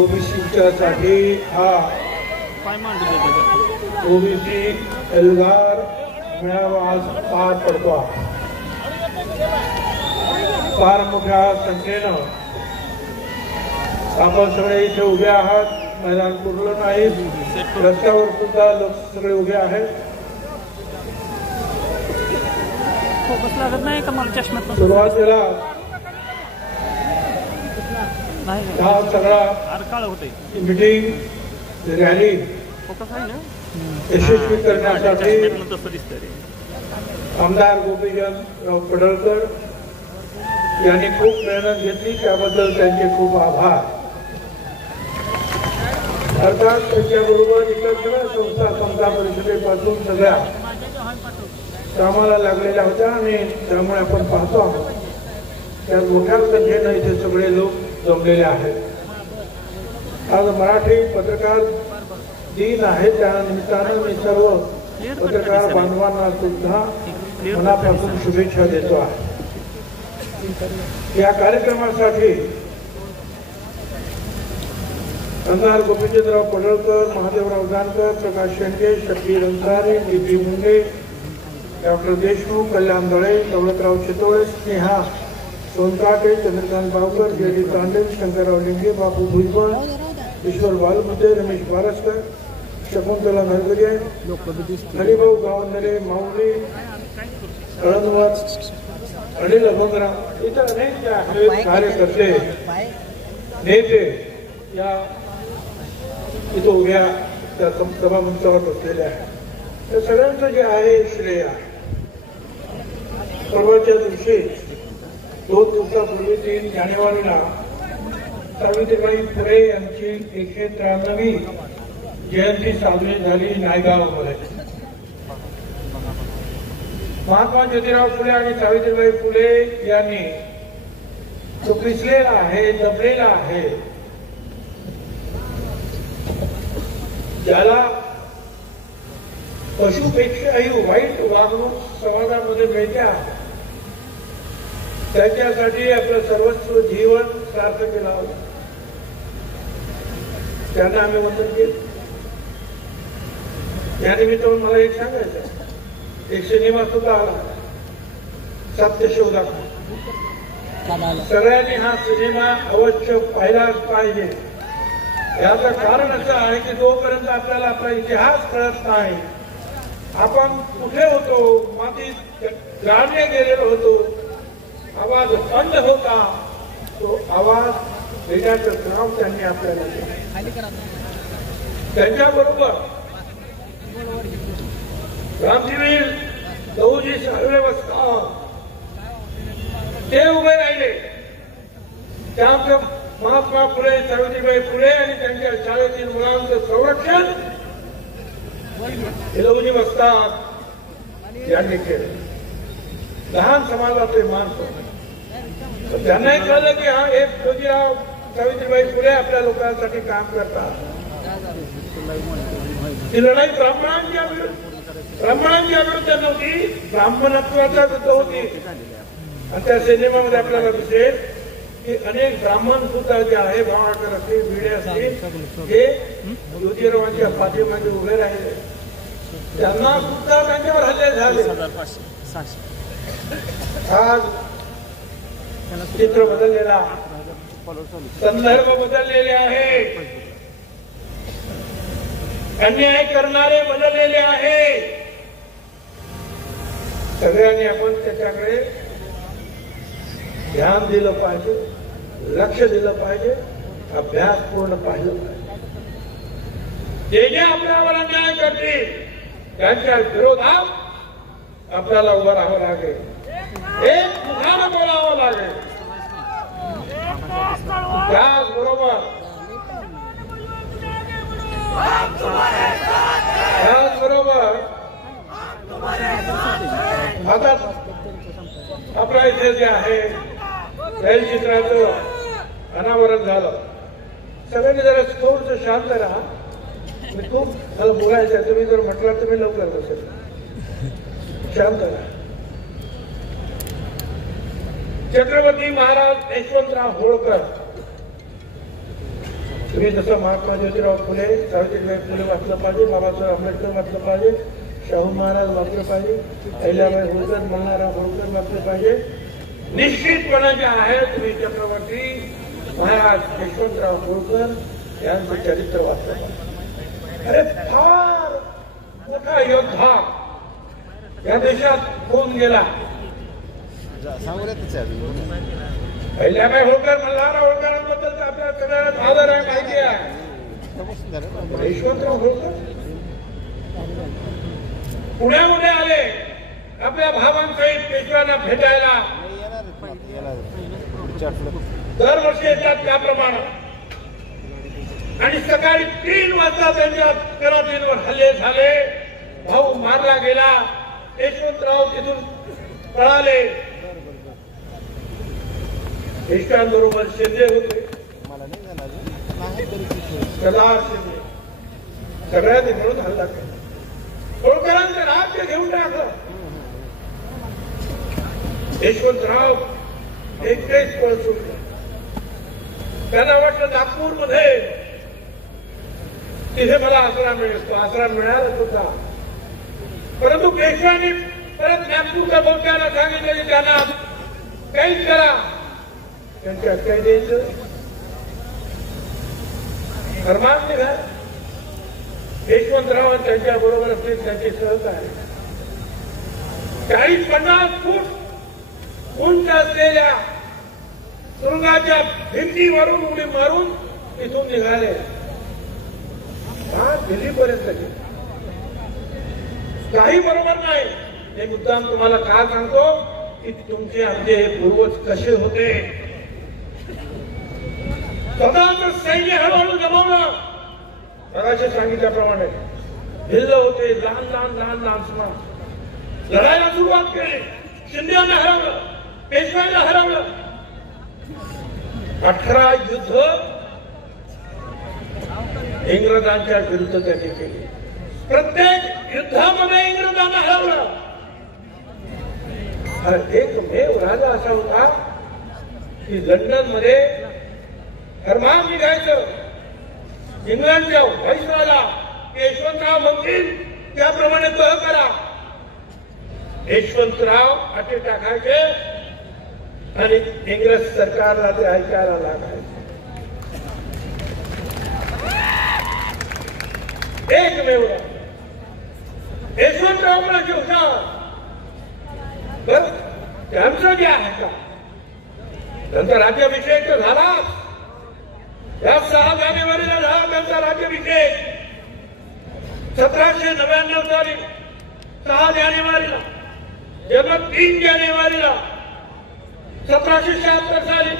ओबीसीच्या साठी हा ओबीसी एल्गार मेळावा आज पार पडतो. फार मोठ्या संख्येनं आपण सगळे इथे उभे आहात. मैदान पुरलं नाही, रस्त्यावर सुद्धा लोक सगळे उभे आहेत. सुरुवातीला हा सगळा मीटिंग रॅली यशस्वी करण्यासाठी आमदार गोपीचंदराव पडळकर यांनी खूप मेहनत घेतली, त्याबद्दल त्यांचे खूप आभार. अर्थात त्याच्याबरोबर इतर सगळ्या संस्था समता परिषदेपासून सगळ्या कामाला लागलेल्या होत्या आणि त्यामुळे आपण पाहतो आहोत त्यात मोठ्या संख्येनं इथे सगळे लोक जमलेले आहेत. आज मराठी पत्रकार दिन आहे, त्या निमित्तानं मी सर्व पत्रकार बांधवांना सुद्धा मनापासून शुभेच्छा देतो आहे. या कार्यक्रमासाठी आमदार गोपीचंदराव पडळकर, महादेवराव जानकर, प्रकाश शेंडगे, शब्बीर अन्सारी, डी.पी. मुंडे, डॉक्टर देशमुख, कल्याण दळे, दौलतराव चितोळे, स्नेहा सोनकाटे, चंद्रकांत बावकर, जे.डी. तांडेल, शंकरराव लिंगे, बापू भुजबळ, ईश्वर बालमुद्दे, रमेश बारसकर, शकुंतला नरगरे, हरिभाऊ गावंदरे, माऊली, कळणवत, अनिल अभंगराव, इतर अनेक जे आहेत कार्यकर्ते नेते या इथं उभ्या त्या सभामंचावर बसलेल्या आहेत. त्या सगळ्यांचं जे आहे श्रेय आहे. परवाच्या दिवशी 2 दिवसापूर्वी 3 जानेवारीला सावित्रीबाई फुले यांची 193वी जयंती साजरी झाली नायगावमध्ये. महात्मा ज्योतिराव फुले आणि सावित्रीबाई फुले यांनी जो पिसलेला आहे, दबलेला आहे, ज्याला पशुपेक्षाही वाईट वागणूक समाजामध्ये मिळते, त्याच्यासाठी आपलं सर्वस्व जीवन सार्थ केलं होतं. त्यांना आम्ही वंदन केलं. या निमित्तानं मला एक सांगायचं, एक सिनेमा सुद्धा आला, सत्यशोधक. सगळ्यांनी हा सिनेमा अवश्य पाहिलाच पाहिजे. याचं कारण असं आहे की जोपर्यंत आपल्याला आपला इतिहास कळत नाही, आपण कुठे होतो, मातीत गाडले गेलेलो होतो, आवाज बंद होता, तो आवाज देण्याचं काम त्यांनी आपल्याला केलं. त्यांच्याबरोबर क्रांतीवीर लहुजी साळवे ते उभे राहिले. त्यामुळे महात्मा फुले, सावित्रीबाई फुले आणि त्यांच्या शाळेतील मुलांचं संरक्षण लहुजी वस्ताद यांनी केलं. लहान समाजाचे माणसं त्यांनाही कळलं की हा एक जोजीराव सावित्रीबाई फुले आपल्या लोकांसाठी काम करतात. ती लढाई ब्राह्मणांच्या विरुद्ध नव्हती, ब्राह्मणत्वाच्या विरुद्ध होती. आणि त्या सिनेमामध्ये आपल्याला दिसेल की अनेक ब्राह्मण सुद्धा जे आहे, भावाकर असतील, भिडे असतील, हे ज्योतिरावांच्या पाठीमागे उभे राहिले. त्यांना सुद्धा त्यांच्यावर हल्ले झाले. आज चित्र बदललेला, संदर्भ बदललेले आहे, अन्याय करणारे बदललेले आहे. सगळ्यांनी आपण त्याच्याकडे ध्यान दिलं पाहिजे, लक्ष दिलं पाहिजे, अभ्यास पूर्ण पाहिलं पाहिजे. जे जे आपल्यावर अन्याय करतील त्यांच्या विरोधात आपल्याला उभं राहावं लागेल, एक मुखानं बोलावं लागेल. त्याचबरोबर आता आपल्या इथे जे आहे चित्राचं अनावरण झालं. सगळ्यांनी जरा थोडंसं शांत राहा. मी खूप मला बोलायचं आहे, तुम्ही जर म्हटलं तर मी लवकर बसेल. शांत राहा. छत्रपती महाराज यशवंतराव होळकर, तुम्ही जसं महात्मा ज्योतिराव फुले, सावित्रीबाई फुले वाचलं पाहिजे, बाबासाहेब आंबेडकर वाचलं पाहिजे, शाहू महाराज वाचलं पाहिजे, अहिल्याबाई होळकर, मल्हारराव होळकर वाचलं पाहिजे. निश्चितपणे जे आहे तुम्ही छत्रपती महाराज यशवंतराव होळकर यांचं चरित्र वाचलं पाहिजे. अरे फार मोठा योद्धा या देशात होऊन गेला. अहिल्याबाई होळकर, मल्हारराव होळकरांबद्दल तर आपल्या सगळ्यांना आदर आहे, माहिती आहे. यशवंतराव होळकर पुण्यामध्ये आले आपल्या भावांसहित पेशव्यांना भेटायला. दरवर्षी येतात त्याप्रमाणे. आणि सकाळी 3 वाजता त्यांच्या करातींवर हल्ले झाले, भाऊ मारला गेला. यशवंतराव तिथून पळाले. पेशव्यांबरोबर शिंदे होते, सरदार शिंदे, सगळ्यांनी मिळून हल्ला केला. होळकरांचं राज्य घेऊन टाकलं. यशवंतराव एकटेच पळ सुटले. त्यांना वाटलं नागपूरमध्ये तिथे मला आसरा मिळेल. तो आसरा मिळाला सुद्धा. परंतु पेशव्यांनी परत नागपूरला पोहोचायला सांगितलं की त्यांना कैद करा. त्यांच्या कैदेचं फरमान निघालं. यशवंतराव त्यांच्या बरोबर असतील त्यांचे सहकारी 40-50 फूट उंच असलेल्या तुरुंगाच्या भिंतीवरून उडी मारून इथून निघाले. दिल्लीपर्यंत गेले. काही बरोबर नाही. हे मुद्दाम तुम्हाला का सांगतो की तुमचे आमचे हे पूर्वज कसे होते. स्वतःच सैन्य हळूहळू जमवलं. मगाशी सांगितल्याप्रमाणे भिल्ल होते, लहान लहान समाज. लढायला सुरुवात केली. शिंदेना हरवलं, पेशव्यांना हरवलं. 18 युद्ध इंग्रजांच्या विरुद्ध त्यांनी केली. प्रत्येक युद्धामध्ये इंग्रजांना हरवलं. हा एकमेव राजा असा होता की लंडन मध्ये फरमान निघायचं इंग्लंडच्या व्हाईसरॉयला यशवंतराव म्हणतील त्याप्रमाणे तह करा. यशवंतराव अटे टाकायचे आणि इंग्रज सरकारला ते ऐकायला लागायचे. एकमेव यशवंतराव म्हणायचे हुशार. बर त्यांचं जे आहे का त्यांचा राज्याभिषेक तर झालाच. या 6 जानेवारीला झाला त्यांचा राज्याभिषेक. 1799 साली 6 जानेवारीला जन्म 3 जानेवारीला 1776 साली.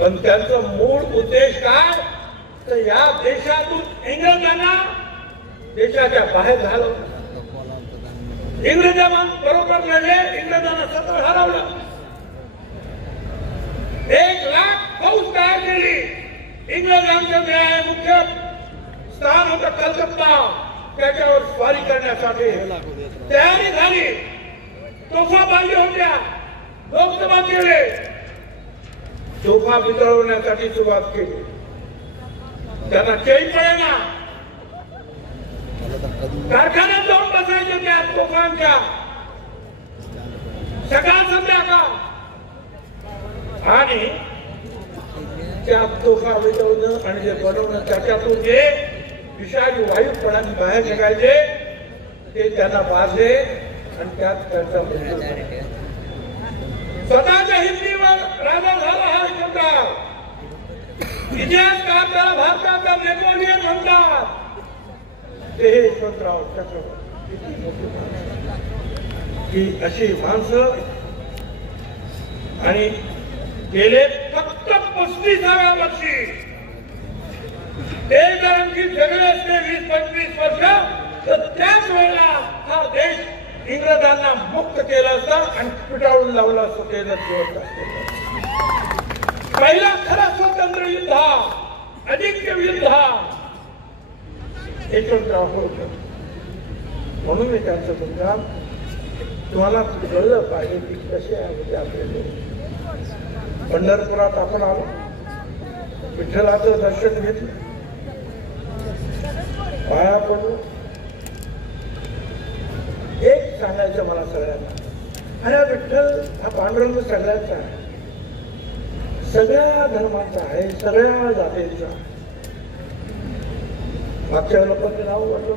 पण त्यांचा मूळ उद्देश काय तर या देशातून इंग्रजांना देशाच्या बाहेर घालवलं. इंग्रजांना बरोबर लढले, इंग्रजांना सतत हरवलं. 1 लाख फौज तयार केली. इंग्रजांचं जे आहे मुख्य स्थान होतं कलकत्ता, त्याच्यावर स्वारी करण्यासाठी तयारी झाली. तोफा पाहिजे होत्या, लोकसभा केले, तोफा वितळवण्यासाठी सुरुवात केली. त्यांना चैन पडेना. कारखान्यात जाऊन बसायचे त्या तोफांच्या सकाळ संध्याकाळ आणि त्या तोफा वितळवणं आणि जे बनवणं त्याच्यातून जे विषारी वायूपणाने बाहेर निघायचे ते त्यांना बाधले आणि त्यात त्यांचा मृत्यू झाला. स्वतःच्या हिंदीवर राजा झाला हा यशवंतराव. इतिहासकार त्याला भारताचा नेपोलियन म्हणतात. ते यशवंतराव चक्रवर्ती किती मोठी माणसं की अशी माणसं. आणि गेले फक्त 35व्या वर्षी ते जर आणखी जगले असते 20-25 वर्ष तर त्याच वेळेला हा देश इंग्रजांना मुक्त केलं असतं आणि पिटाळून लावलं असतं. ते जर जिवंत असते पहिला खरा स्वतंत्र युद्ध हा अजिंक्य युद्ध हा यशवंतराव होळकर. म्हणून मी त्यांचं मुद्दाम तुम्हाला कळलं पाहिजे की कसे आहे आपले लोक. पंढरपुरात आपण आलो, विठ्ठलाचं दर्शन घेतलं, पाया पडलो. एक सांगायचं मला सगळ्यांना, अरे विठ्ठल हा पांडुरंग सगळ्यांचा आहे, सगळ्या धर्माचा आहे, सगळ्या जातीचा. मागच्या लोकांचे नाव वाटलं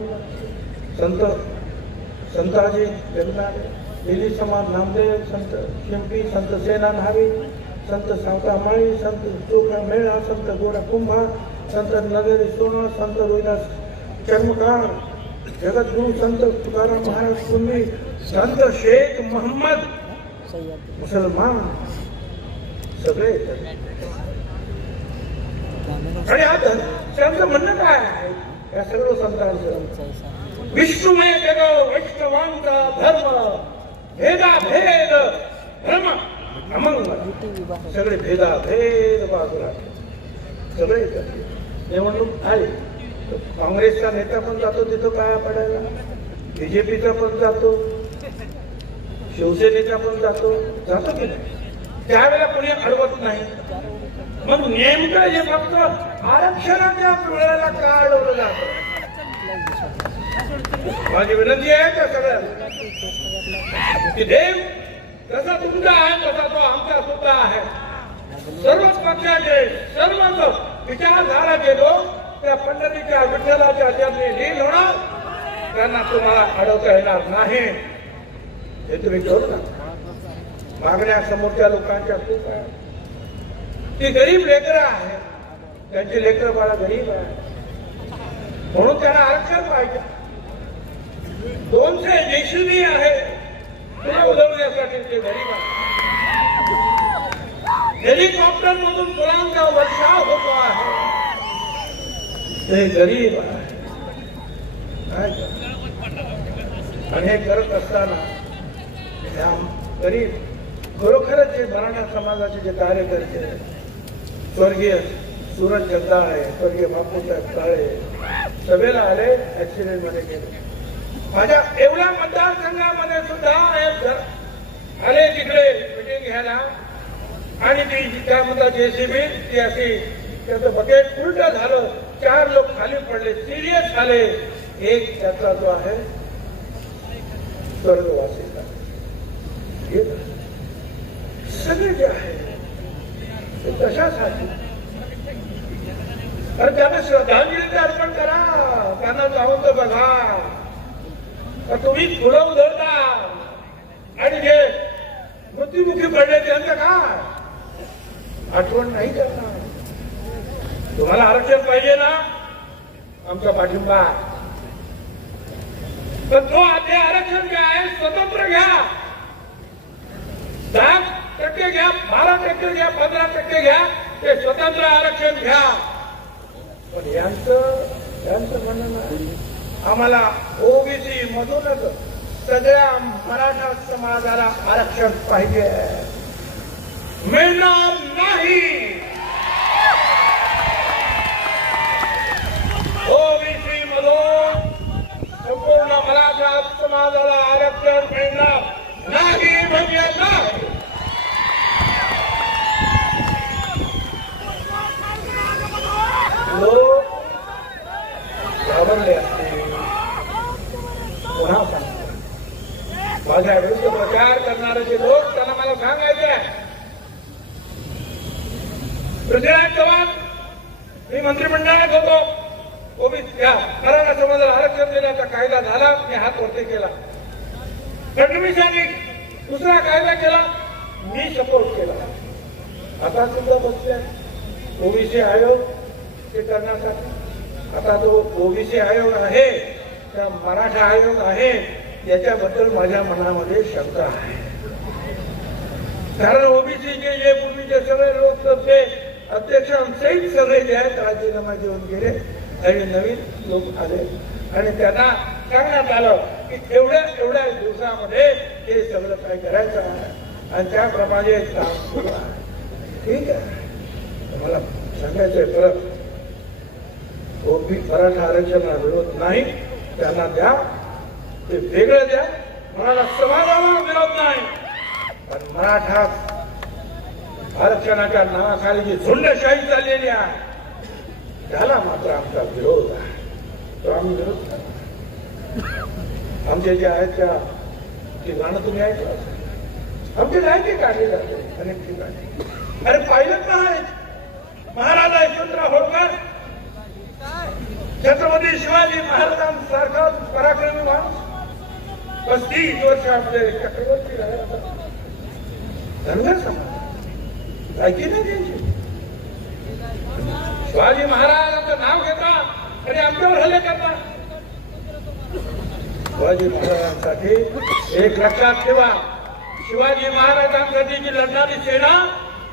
संताजी जगनाडे, दिली समाज नामदेव, संत शिंपी, संत सेना न्हावी, संत सावता माळी, संत चोखा मेळा, संत गोरा कुंभा, संत नगरी सोना, संत रोहिदास चर्मकार, जगद्गुरु संत तुकाराम महाराज कुंभी, संत शेख मोहम्मद मुसलमान, सगळे. आणि आता त्यांचं म्हणणं काय आहे या सर्व संतांचं? विष्णुमय जगो वैष्णवांचा धर्म, भेदाभेद धर्म अमंग. सगळे भेदाभेद बाजूला, सगळे निवडणूक आली काँग्रेसचा नेता पण जातो तिथं पाया पडायला, बीजेपीचा पण जातो, शिवसेनेचा पण जातो की नाही? त्यावेळेला कोणी अडवत नाही. मग नेमकं हे फक्त आरक्षणाच्या वेळेला का अडवलं जातं? माझी विनंती आहे त्या सगळ्यांना की देव जसा तुमचा आहे तसा तो आमचा सुद्धा आहे. सर्वच पक्षाचे सर्वच विचारधाराचे लोक त्या पंढरीच्या विठ्ठलाच्या ज्यांनी लीन होणार त्यांना तुम्हाला अडवता येणार नाही. हे तुम्ही करू नका. मागण्या समोरच्या लोकांच्या खूप आहे. ती गरीब लेकरं आहे, त्यांची लेकरं बाळा गरीब आहे म्हणून त्यांना आरक्षण पाहिजे. 200 जेसीबी आहे तुला उधळण्यासाठी ते गरीब आहे. हेलिकॉप्टर मधून फुलांचा वर्षाव होतो आहे ते गरीब आहे. आणि हे करत असताना गरीब खरोखरच जे मराठा समाजाचे जे कार्यकर्ते स्वर्गीय सूरज जगदाळे, स्वर्गीय बापूसाहेब काळे, सभेला आले, ऍक्सिडेंट मध्ये गेले. माझ्या एवढ्या मतदारसंघामध्ये सुद्धा आले तिकडे मिटिंग घ्यायला आणि ती काय म्हणतात जेसीबी ती अशी त्याचं बकेट उलट झालं, 4 लोक खाली पडले, सिरियस झाले. एक त्याचा जो आहे स्वर्गवासीचा सगळे जे आहे ते कशासाठी, तर त्यांना श्रद्धांजली अर्पण करा, त्यांना जाऊन तर बघा. तर तुम्ही फुलं उधळता आणि जे मृत्युमुखी पडले त्यांचं काय आठवण नाही करणार. तुम्हाला आरक्षण पाहिजे ना, आमचा पाठिंबा. पण तो ते आरक्षण जे आहे स्वतंत्र घ्या, 10% घ्या, 12% घ्या, 15% घ्या, ते स्वतंत्र आरक्षण घ्या. पण यांचं म्हणणं नाही, आम्हाला ओबीसी मधूनच सगळ्या मराठा समाजाला आरक्षण पाहिजे. मिळणार नाही. ओबीसी मधून संपूर्ण मराठा समाजाला आरक्षण मिळणार नाही म्हणजे नाही. लोक घाबरले असते. पुन्हा सांगतो, माझ्या विरुद्ध प्रचार करणारे जे लोक, त्यांना मला सांगायचं आहे, पृथ्वीराज चव्हाण मी मंत्रिमंडळात होतो, ओबीसी मराठा समाजाला आरक्षण देण्याचा कायदा झाला, मी हात वरती केला. फडणवीसांनी दुसरा कायदा केला, मी सपोर्ट केला. आता सुद्धा बसले ओबीसी आयोग ते करण्यासाठी. आता तो ओबीसी आयोग आहे त्या मराठा आयोग आहे याच्याबद्दल माझ्या मनामध्ये शंका आहे. कारण ओबीसीचे जे पूर्वीचे सगळे लोक ते अध्यक्षांसहित सगळे जे आहेत राजीनामा देऊन गेले आणि नवीन लोक आले आणि त्यांना सांगण्यात आलं की एवढ्या दिवसामध्ये हे सगळं काय करायचं आहे आणि त्याप्रमाणे काम सुरू आहे. ठीक आहे, मला सांगायचंय परत, मराठा आरक्षणाला विरोध नाही, त्यांना द्या, ते वेगळं द्या. मराठा समाजाला विरोध नाही, पण मराठा आरक्षणाच्या नावाखाली जी झुंडशाही चाललेली आहे त्याला मात्र आमचा विरोध आहे. तो आम्ही विरोध करतो. आमचे जे आहेत त्या गाणं तुम्ही ऐकलं, आमचे लायके काढले जाते अनेक ठिकाणी. अरे पाहिलं नाही, महाराजा यशवंतराव होळकर, छत्रपती शिवाजी महाराजांसारखा पराक्रमी माणूस 35 वर्ष आपले चक्रवर्ती राहिले. धनगर समाज ऐकी नाही त्यांची. शिवाजी महाराजांचं नाव घेतात आणि आमच्यावर हल्ले करतात. शिवाजी महाराजांसाठी एक लक्षात ठेवा, शिवाजी महाराजांसाठी जी लढणारी सेना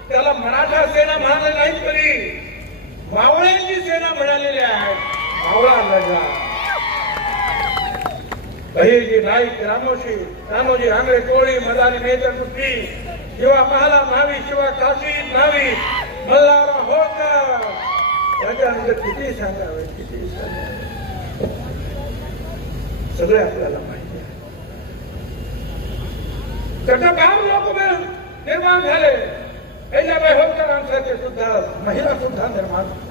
त्याला मराठा सेना म्हणाले नाही, तरी मावळ्यांची सेना म्हणालेली आहे. मावळा लढला. बहिर्जी नाईक, रामोजी आंग्रे, कोळी, मदारी, मेहतर, कुट्टी, शिवा पहाला न्हावी, शिवा काशी न्हावी, मल्हारराव होळकर. त्याच्यानंतर किती सांगावे, किती सांगावे, सगळे आपल्याला माहिती आहे. चटकार लोक निर्माण झाले. अहिल्याबाई होळकरांसारखे सुद्धा महिला सुद्धा निर्माण झाल्या.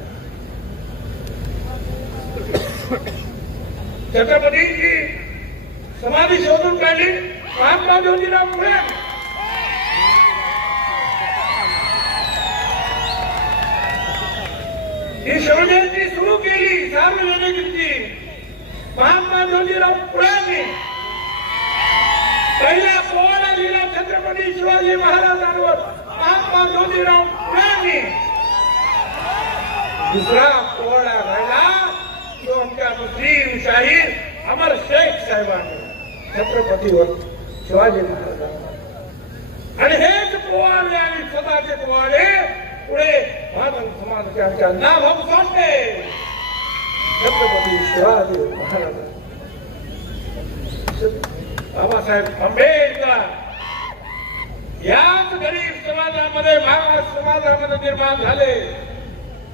छत्रपतींची समाधी शोधून काढली महात्मा ज्योतिराव फुले. ही शिवजयंती सुरू केली सार्वजनिक महात्मा ज्योतिराव फुलेंनी. पहिला पोवाडा लिहिला छत्रपती शिवाजी महाराजांवर महात्मा ज्योतिराव फुलेंनी. दुसरा पोवाडा राहिला तो आमच्या मुस्लिम शाहीर अमर शेख साहेबांनी छत्रपतीवर शिवाजी महाराजांवर. आणि हेच पोवाडे आणि स्वतःचे पोवाडे पुढे महाजन समाजाच्या नाव सोडले. छत्रपती शिवाजी महाराज, बाबासाहेब आंबेडकर याच गरीब समाजामध्ये, मागास समाजामध्ये निर्माण झाले.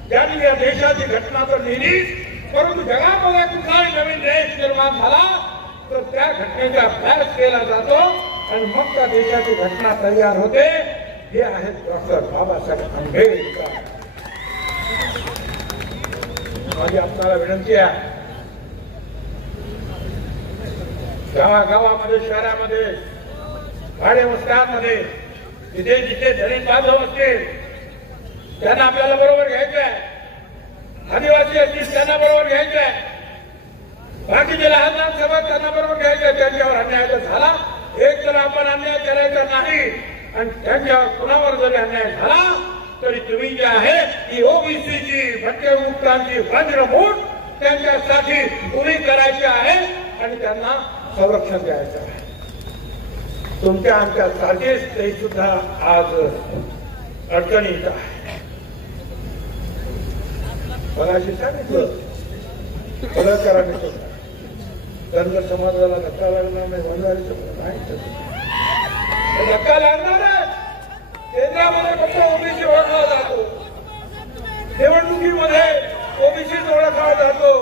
ज्यांनी या देशाची घटना तर लिहिलीच, परंतु जगामध्ये कुठलाही नवीन देश निर्माण झाला तर त्या घटनेचा अभ्यास केला जातो आणि मग त्या देशाची घटना तयार होते. हे आहेत डॉक्टर बाबासाहेब आंबेडकर. माझी आपल्याला विनंती आहे, गावागावामध्ये, शहरामध्ये, भाडे वस्त्यांमध्ये जिथे जिथे दलित बांधव असतील त्यांना आपल्याला बरोबर घ्यायचं आहे. आदिवासी असतील त्यांना बरोबर घ्यायचं आहे. बाकीचे लहान लहान सभा त्यांना बरोबर घ्यायचं. त्यांच्यावर अन्याय झाला, एक तर आपण अन्याय करायचा नाही आणि त्यांच्या कुणावर जरी अन्याय झाला तरी तुम्ही जे आहे ही ओबीसीची भटकेमुक्तांची वज्रमूठ त्यांच्यासाठी उभी करायची आहे आणि त्यांना संरक्षण द्यायचं आहे. तुमच्या आमच्या सारखेच ते सुद्धा आज अडचणीत आहे. मला अशी सांगितलं कलाकारांनी सुद्धा धनगर समाजाला धक्का लागणार नाही, वंजारी समाज नाही, धक्का लागणारच. केंद्रामध्ये फक्त ओबीसी ओळखला जातो, निवडणुकीमध्ये ओबीसी ओळखला जातो.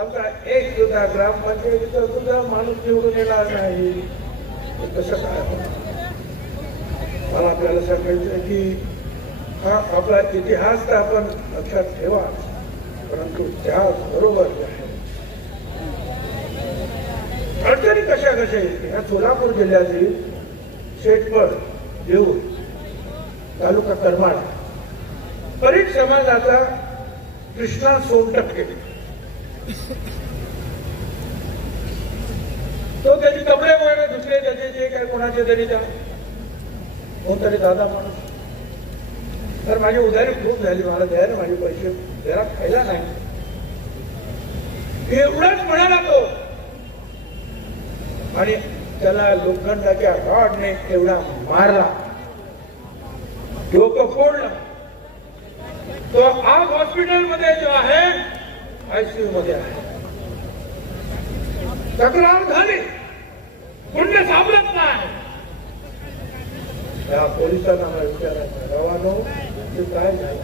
आमचा एक सुद्धा ग्रामपंचायतीचा सुद्धा माणूस निवडून येणार नाही. कसं काय? मला आपल्याला सांगायचं की हा आपला इतिहास तर आपण लक्षात ठेवा, परंतु त्याचबरोबर जे आहे अडचणी कशा कशा येतील. या सोलापूर जिल्ह्यातील शेटपळ, देऊळ, तालुका करमाळा, परीट समाजाचा कृष्णा सोनटक्के, तो त्याचे कपडे वगैरे दुसरे त्याचे जे काय कोणाचे तरी कोणतरी दादा माणूस, तर माझी उधारी खूप झाली, मला द्यायला माझे पैसे जरा खायला नाही. एवढंच म्हणाला तो आणि त्याला लोखंडाच्या रॉडने एवढा मारला, डोकं फोडलं. तो आज हॉस्पिटलमध्ये जो आहे आयसीयू मध्ये आहे. तक्रार झाली, गुंड सापडत नाही. त्या पोलिसांना विचारायचं, रवानो ते काय झालं?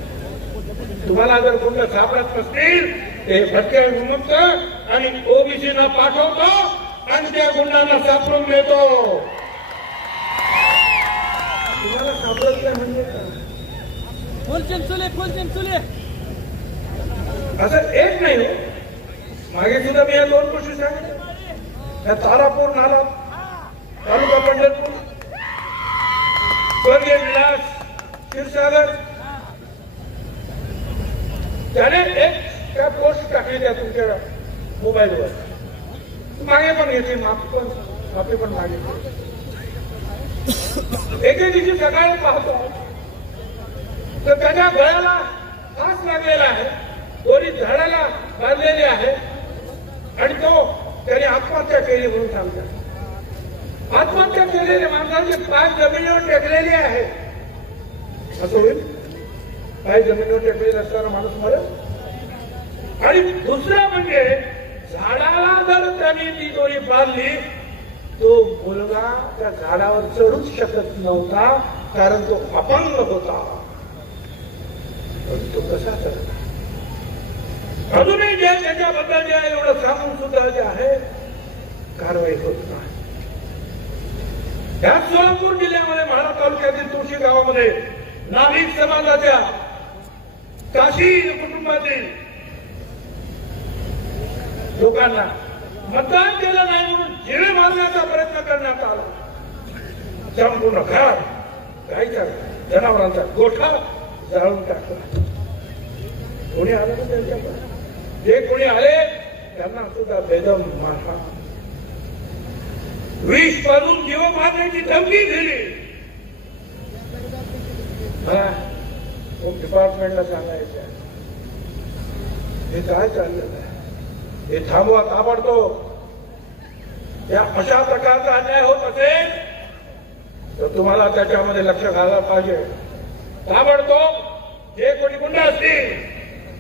तुम्हाला जर गुंड सापडत नसतील ते भटके विमुक्त आणि ओबीसीना पाठवतो आणि त्या गुंडांना सापडून देतो. तुम्हाला सापडत नाही म्हणजे असं एक नाही हो. मागे सुद्धा मी या दोन गोष्टी सांगितल्या. या तारापूर नाला, तालुका पंढरपूर, स्वर्गीय विलास क्षीरसागर, त्याने एक त्या पोस्ट टाकली त्या तुमच्या मोबाईलवर. मागे पण घेतली, माफी पण मागितली. एके दिवशी सकाळी पाहतो तर त्याच्या गळ्याला फास लागलेला आहे, दोरी झाडाला बांधलेली आहे आणि तो त्याने आत्महत्या केली म्हणून सांगतात. आत्महत्या केलेल्या माणसाचे पाय जमिनीवर टेकलेले आहे. असं होईल? पाय जमिनीवर टेकलेले असताना माणूस मरत. आणि दुसरं म्हणजे झाडाला जर त्याने ती दोरी बांधली, तो मुलगा त्या झाडावर चढूच शकत नव्हता, कारण तो अपंग होता. तो कसा चढला? अजूनही जे त्याच्याबद्दल जे एवढं सांगून सुद्धा जे आहे कारवाई होत नाही. या सोलापूर जिल्ह्यामध्ये म्हाडा तालुक्यातील तुळशी गावामध्ये नाभिक समाजाच्या काशी कुटुंबातील लोकांना मतदान केलं नाही म्हणून जिरे मारण्याचा प्रयत्न करण्यात आला. संपूर्ण घर, गायच्या जनावरांचा गोठा जाळून टाकला. कोणी आलं ना त्यांच्याकडे? जे कोणी आले त्यांना सुद्धा बेदम मारला, विष पाजून जीव मारण्याची धमकी दिली. मला डिपार्टमेंटला सांगायचं हे काय चाललेलं आहे, हे थांबवा ताबडतोब. या अशा प्रकारचा अन्याय होत असेल तर तुम्हाला त्याच्यामध्ये लक्ष घालायला पाहिजे. ताबडतोब जे कोणी गुंड असतील,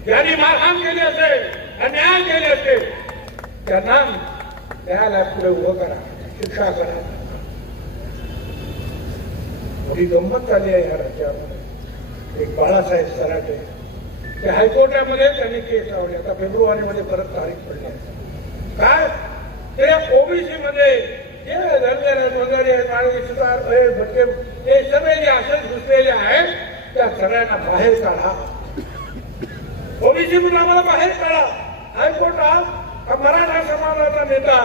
ज्यांनी मारहाण केली असेल, अन्याय केले असेल, त्यांना न्यायालयापुढे उभं करा, शिक्षा करा. मोठी गंमत झाली आहे या राज्यामध्ये. एक बाळासाहेब सराटे ते हायकोर्टामध्ये त्यांनी केस लावली. आता फेब्रुवारीमध्ये परत तारीख पडली आहे. काय ते ओबीसी मध्ये जे धनगर वगैरे भटके हे सगळे जे असेच घुसलेले आहेत त्या सगळ्यांना बाहेर काढा. ओबीसी मधून आम्हाला बाहेर काढा. हायकोर्टात मराठा समाजाचा नेता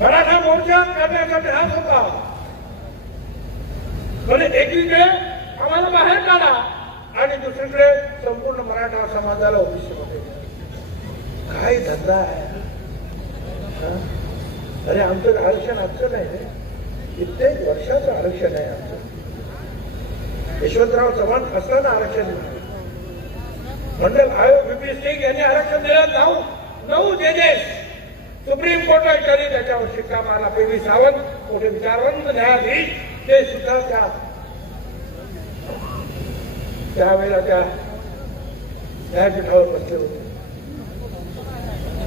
मराठा मोर्चा करण्यासाठी हात होता. म्हणजे एकीकडे आम्हाला बाहेर काढा आणि दुसरीकडे संपूर्ण मराठा समाजाला ओबीसी मध्ये. काय धंदा आहे. अरे आमचं आरक्षण आमचं नाही रे, कित्येक वर्षाचं आरक्षण आहे आमचं. यशवंतराव चव्हाण असताना आरक्षण मंडल आयोग VP सिंग यांनी आरक्षण दिलं. 9 जजेस सुप्रीम कोर्टाने त्याच्यावर शिक्का मारला. PV सावंत मोठे विचारवंत न्यायाधीश ते सुद्धा त्यावेळेला त्या न्यायपीठावर बसले होते.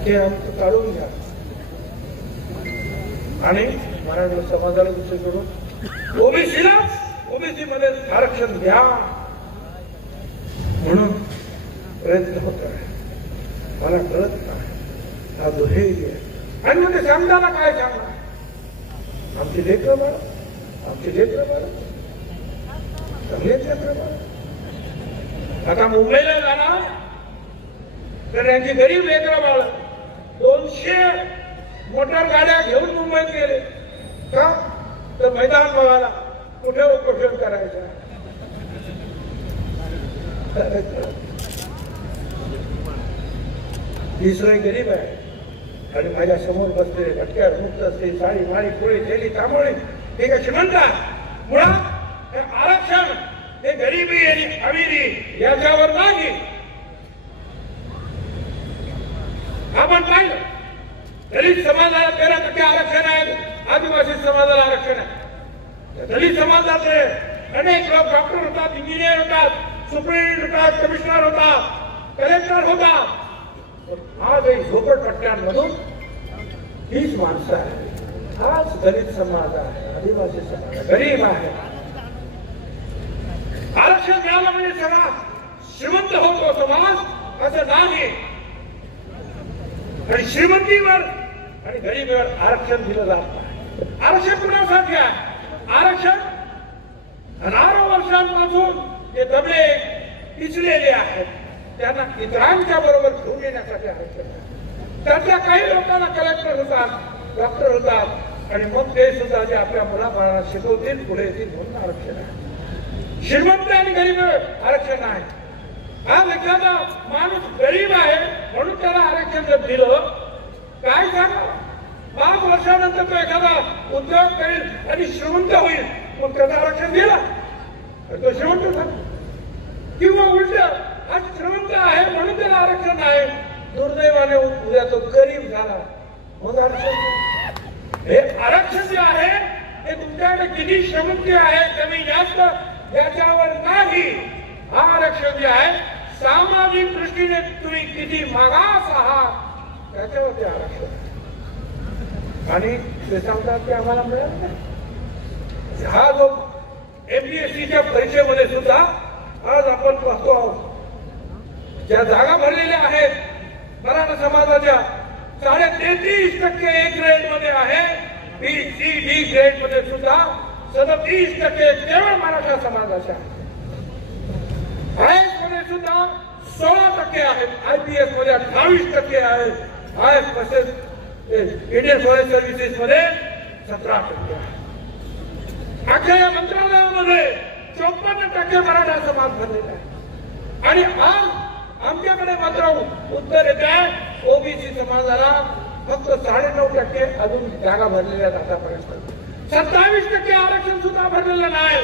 ते आमचं काढून घ्या आणि मराठा समाजाला दुसरीकडून ओबीसी मध्ये आरक्षण द्या म्हणून प्रयत्न होत आहे. मला कळत नाही हा दुहेरी आहे. आणि मग ते सांगताना काय सांगणार. आमची लेकरं बाळ आता मुंबईला जाणार तर त्यांची गरीब लेकरं बाळ 200 मोटार गाड्या घेऊन मुंबईत गेले. का तर मैदान बघायला कुठे उपोषण करायचं. दुसरे गरीब आहे आणि माझ्या समोर बसलेले भटक्या मुक्त असते साडी माळी कोळी थेली तांबोळी हे का श्रीमंत. मुळात हे आरक्षण हे गरिबी आणि अमिरी याच्यावर नाही. आपण पाहिलं दलित समाजाला 13% आरक्षण आहे. आदिवासी समाजाला आरक्षण आहे. दलित समाजाचे अनेक लोक डॉक्टर होतात, इंजिनियर होतात, सुप्रीम होतात, कमिशनर होतात, कलेक्टर होतात. आज झोपडपट्ट्यांमधून हीच माणसं आहे. हाच दलित समाज आहे, आदिवासी समाज गरीब आहे. आरक्षण मिळालं म्हणजे सगळा श्रीमंत होतो समाज असं नाही. आणि श्रीमंतीवर आणि गरिबीवर आरक्षण दिलं जात नाही. आरक्षण कुणासाठी आहे. आरक्षण हजारो वर्षांपासून जे दबले पिचलेले आहेत त्यांना इतरांच्या बरोबर घेऊन येण्यासाठी आरक्षण आहे. त्यातल्या काही लोकांना कलेक्टर होतात, डॉक्टर होतात आणि मग ते सुद्धा जे आपल्या मुलाबाळांना शिकवतील पुढे येतील म्हणून आरक्षण आहे. श्रीमंत आणि गरीब आरक्षण आहे. आज एखादा माणूस गरीब आहे म्हणून त्याला आरक्षण जर दिलं काय सांगा. 5 वर्षानंतर तो एखादा उद्योग करेल आणि श्रीमंत होईल मग त्याचं आरक्षण दिलं तो श्रीमंत झाला. किंवा उलट आज श्रीमंत आहे म्हणून त्याला आरक्षण आहे, दुर्दैवाने उद्या तो गरीब झाला मग आरक्षण. हे आरक्षण जे आहे हे तुमच्याकडे किती श्रीमंती आहे कमी जास्त याच्यावर नाही. हा आरक्षण जे आहे सामाजिक दृष्टीने तुम्ही किती मागास आहात त्याच्यावरती आरक्षण. आणि ते सांगतात की आम्हाला मिळत नाही. हा जो MPSCच्या परीक्षेमध्ये सुद्धा आज आपण पाहतो आहोत ज्या जागा भरलेल्या आहेत मराठा समाजाच्या 33.5% A ग्रेड मध्ये आहे. B, C, D ग्रेड मध्ये सुद्धा 37% केवळ मराठा समाजाच्या. IAS मध्ये सुद्धा 16% आहेत. IPS मध्ये 28% आहेत. IAS तसेच इंडियन फॉरेस्ट सर्व्हिसेस मध्ये 17% आहे. अख्या या मंत्रालयामध्ये 54% मराठा समाज भरलेला आहे. आणि आज आमच्याकडे मात्र उत्तर येत आहे ओबीसी समाजाला फक्त 9.5% अजून जागा भरलेल्या आहेत आतापर्यंत. 27% आरक्षण सुद्धा भरलेलं नाही.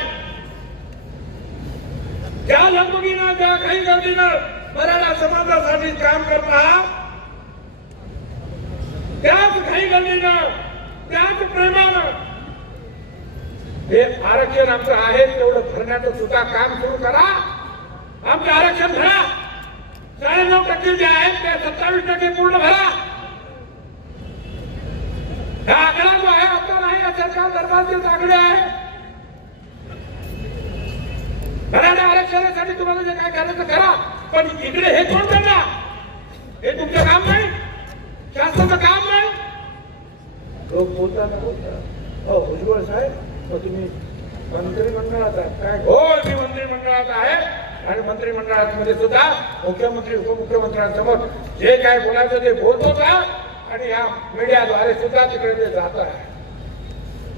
ज्या लगबगीनं ज्या काही गर्दीनं मराठा समाजासाठी काम करतात त्याच काही गर्दीनं त्याच प्रेमानं हे आरक्षण आमचं आहे तेवढं भरण्याचं सुद्धा काम सुरू करा. आमचं आरक्षण भरा. 9.5% जे आहेत ते 27% पूर्ण भरा. हा आकडा जो आहे आता नाही सरकार दरबारचे आकडे आहे. मराठा आरक्षणासाठी तुम्हाला जे काय करायचं करा, पण इकडे हे कोण करणार? हे तुमचं काम नाही, शासनाचं काम नाही. लोक बोलतात हो भुजबळ साहेब तुम्ही मंत्रिमंडळात आहात काय? हो मी मंत्रिमंडळात आहे आणि मंत्रिमंडळामध्ये सुद्धा मुख्यमंत्री उपमुख्यमंत्र्यांसमोर जे काय बोलायचं ते बोलतो का आणि या मीडियाद्वारे सुद्धा तिकडे ते जात आहे.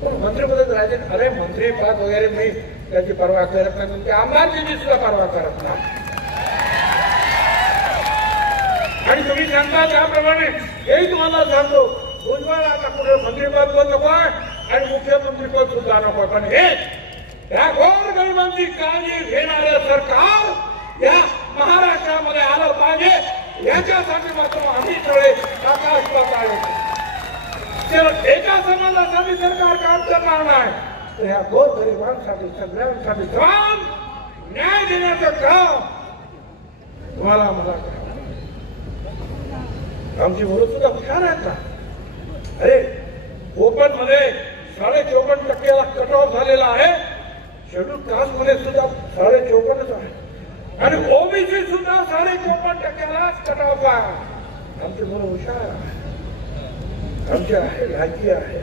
पण मंत्रिपद राहिले अरे मंत्रीपद वगैरे मी त्याची पर्वा करत नाही, तुमच्या आमदारची सुद्धा पर्वा करत नाही. आणि तुम्ही सांगता त्याप्रमाणे हेही तुम्हाला सांगतो भुजबळ आता कुठे मंत्रिपद पण नको आहे आणि मुख्यमंत्रीपद सुद्धा नको, पण हे या गोरगरिबांची काळजी घेणारं सरकार या महाराष्ट्रामध्ये आलं पाहिजे, याच्यासाठी मात्र आम्ही सगळे आकाश पाताळ एका समाजासाठी सरकार काम करणार नाही, तर ह्या गोरगरिबांसाठी सगळ्यांसाठी समान न्याय देण्याचं काम तुम्हाला मला करावं. आमची मुलं सुद्धा हुशार आहेत ना. अरे ओपन मध्ये 54% कट ऑफ झालेला आहे, शेड्यूल कास्ट मध्ये सुद्धा 54.5% आहे आणि ओबीसी सुद्धा 54% कट ऑफ आहे. आमची मुलं हुशार आहे, आमची आहे लायकी आहे.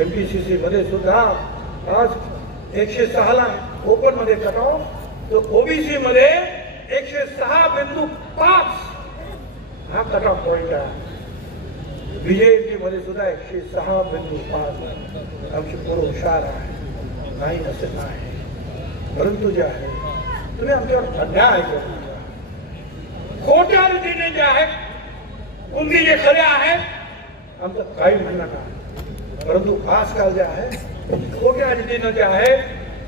एमपीसीसी मध्ये सुद्धा आज 106 आहे ओपन मध्ये कट ऑफ, तर ओबीसी मध्ये 106.5 हा कट ऑफ पॉइंट आहे. बीजेपी मध्ये सुद्धा 106.5. आमची पोरं हुशार आहे, नाही असं नाही, परंतु जे आहे तुम्ही आमच्यावर अन्याय करू, खोट्या रीतीने जे आहे कुणबी जे खरे आहेत आमचं काही म्हणणं नाही, परंतु आजकाल जे आहे खोट्या रीतीनं जे आहे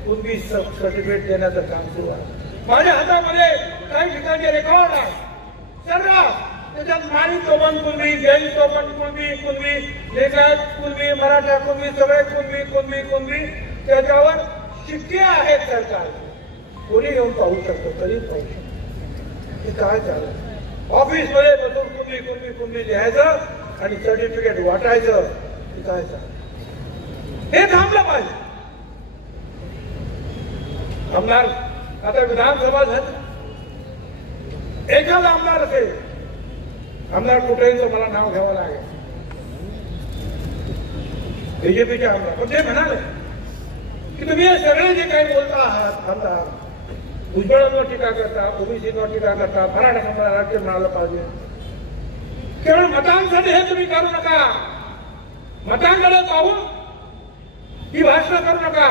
कुणबी सर्टिफिकेट देण्याचं काम सुरू आहे. माझ्या हातामध्ये काही ठिकाणचे रेकॉर्ड आहे सर्व, त्याच्यात माळी चोपन कुणबी, जैन चोपन कुणबी, कुणबी लेखायत कुणबी, मराठा कुणबी, सगळे कुणबी कुणबी कुणबी, त्याच्यावर शिक्के आहेत सरकार, कोणी घेऊन पाहू शकतो, तरी पाहू शकतो. हे काय चाललं? ऑफिस मध्ये बसून कुणबी कुणबी कुणबी लिहायचं आणि सर्टिफिकेट वाटायचं, हे काय चाललं? हे थांबलं पाहिजे. आमदार आता विधानसभा झाली, एखादा आमदार असेल, आमदार कुठेच मला नाव घ्यावं लागेल, बीजेपीचे आमदार, पण ते म्हणाले की तुम्ही हे सगळे जे काही बोलता आहात आमदार, भुजबळांवर टीका करता, ओबीसीवर टीका करता, मराठा समाजाला आरक्षण मिळालं पाहिजे, केवळ मतांसाठी हे तुम्ही करू नका, मतांकडे पाहून ही भाषण करू नका.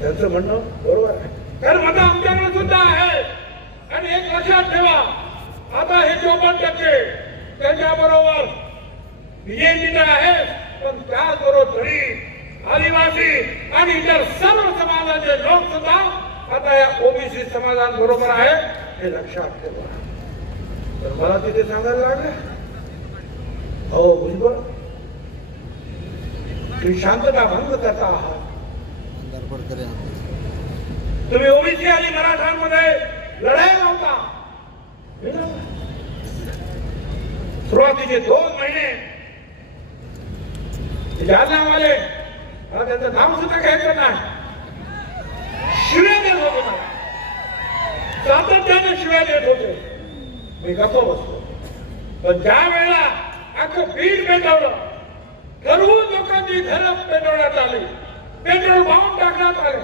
त्यांचं म्हणणं बरोबर आहे, कारण मतं आमच्याकडे सुद्धा आहे. आणि एक लक्षात ठेवा, आता हे 54% त्यांच्याबरोबर बीजेपीचे आहे, पण त्याचबरोबर आदिवासी आणि इतर सर्व समाजाचे लोक सुद्धा आता या ओबीसी समाजांबरोबर आहे, हे लक्षात ठेवा. तर मला तिथे सांगायला लागले हो भुजबळ तुम्ही शांतता भंग करता आहात, तुम्ही ओबीसी आणि मराठ्यांमध्ये लढाई नव्हता. सुरुवातीचे 2 महिने जालनावाले त्याचं नाव सुद्धा घ्यायचं नाही, शिव्या देत होते, मला सातत्याने शिव्या देत होते. मी गप्प बसतो, पण ज्या वेळेला अख्खं बीड पेटवलं, घरहून लोकांची घरं पेटवण्यात आली, पेट्रोल बॉम्ब टाकण्यात आले,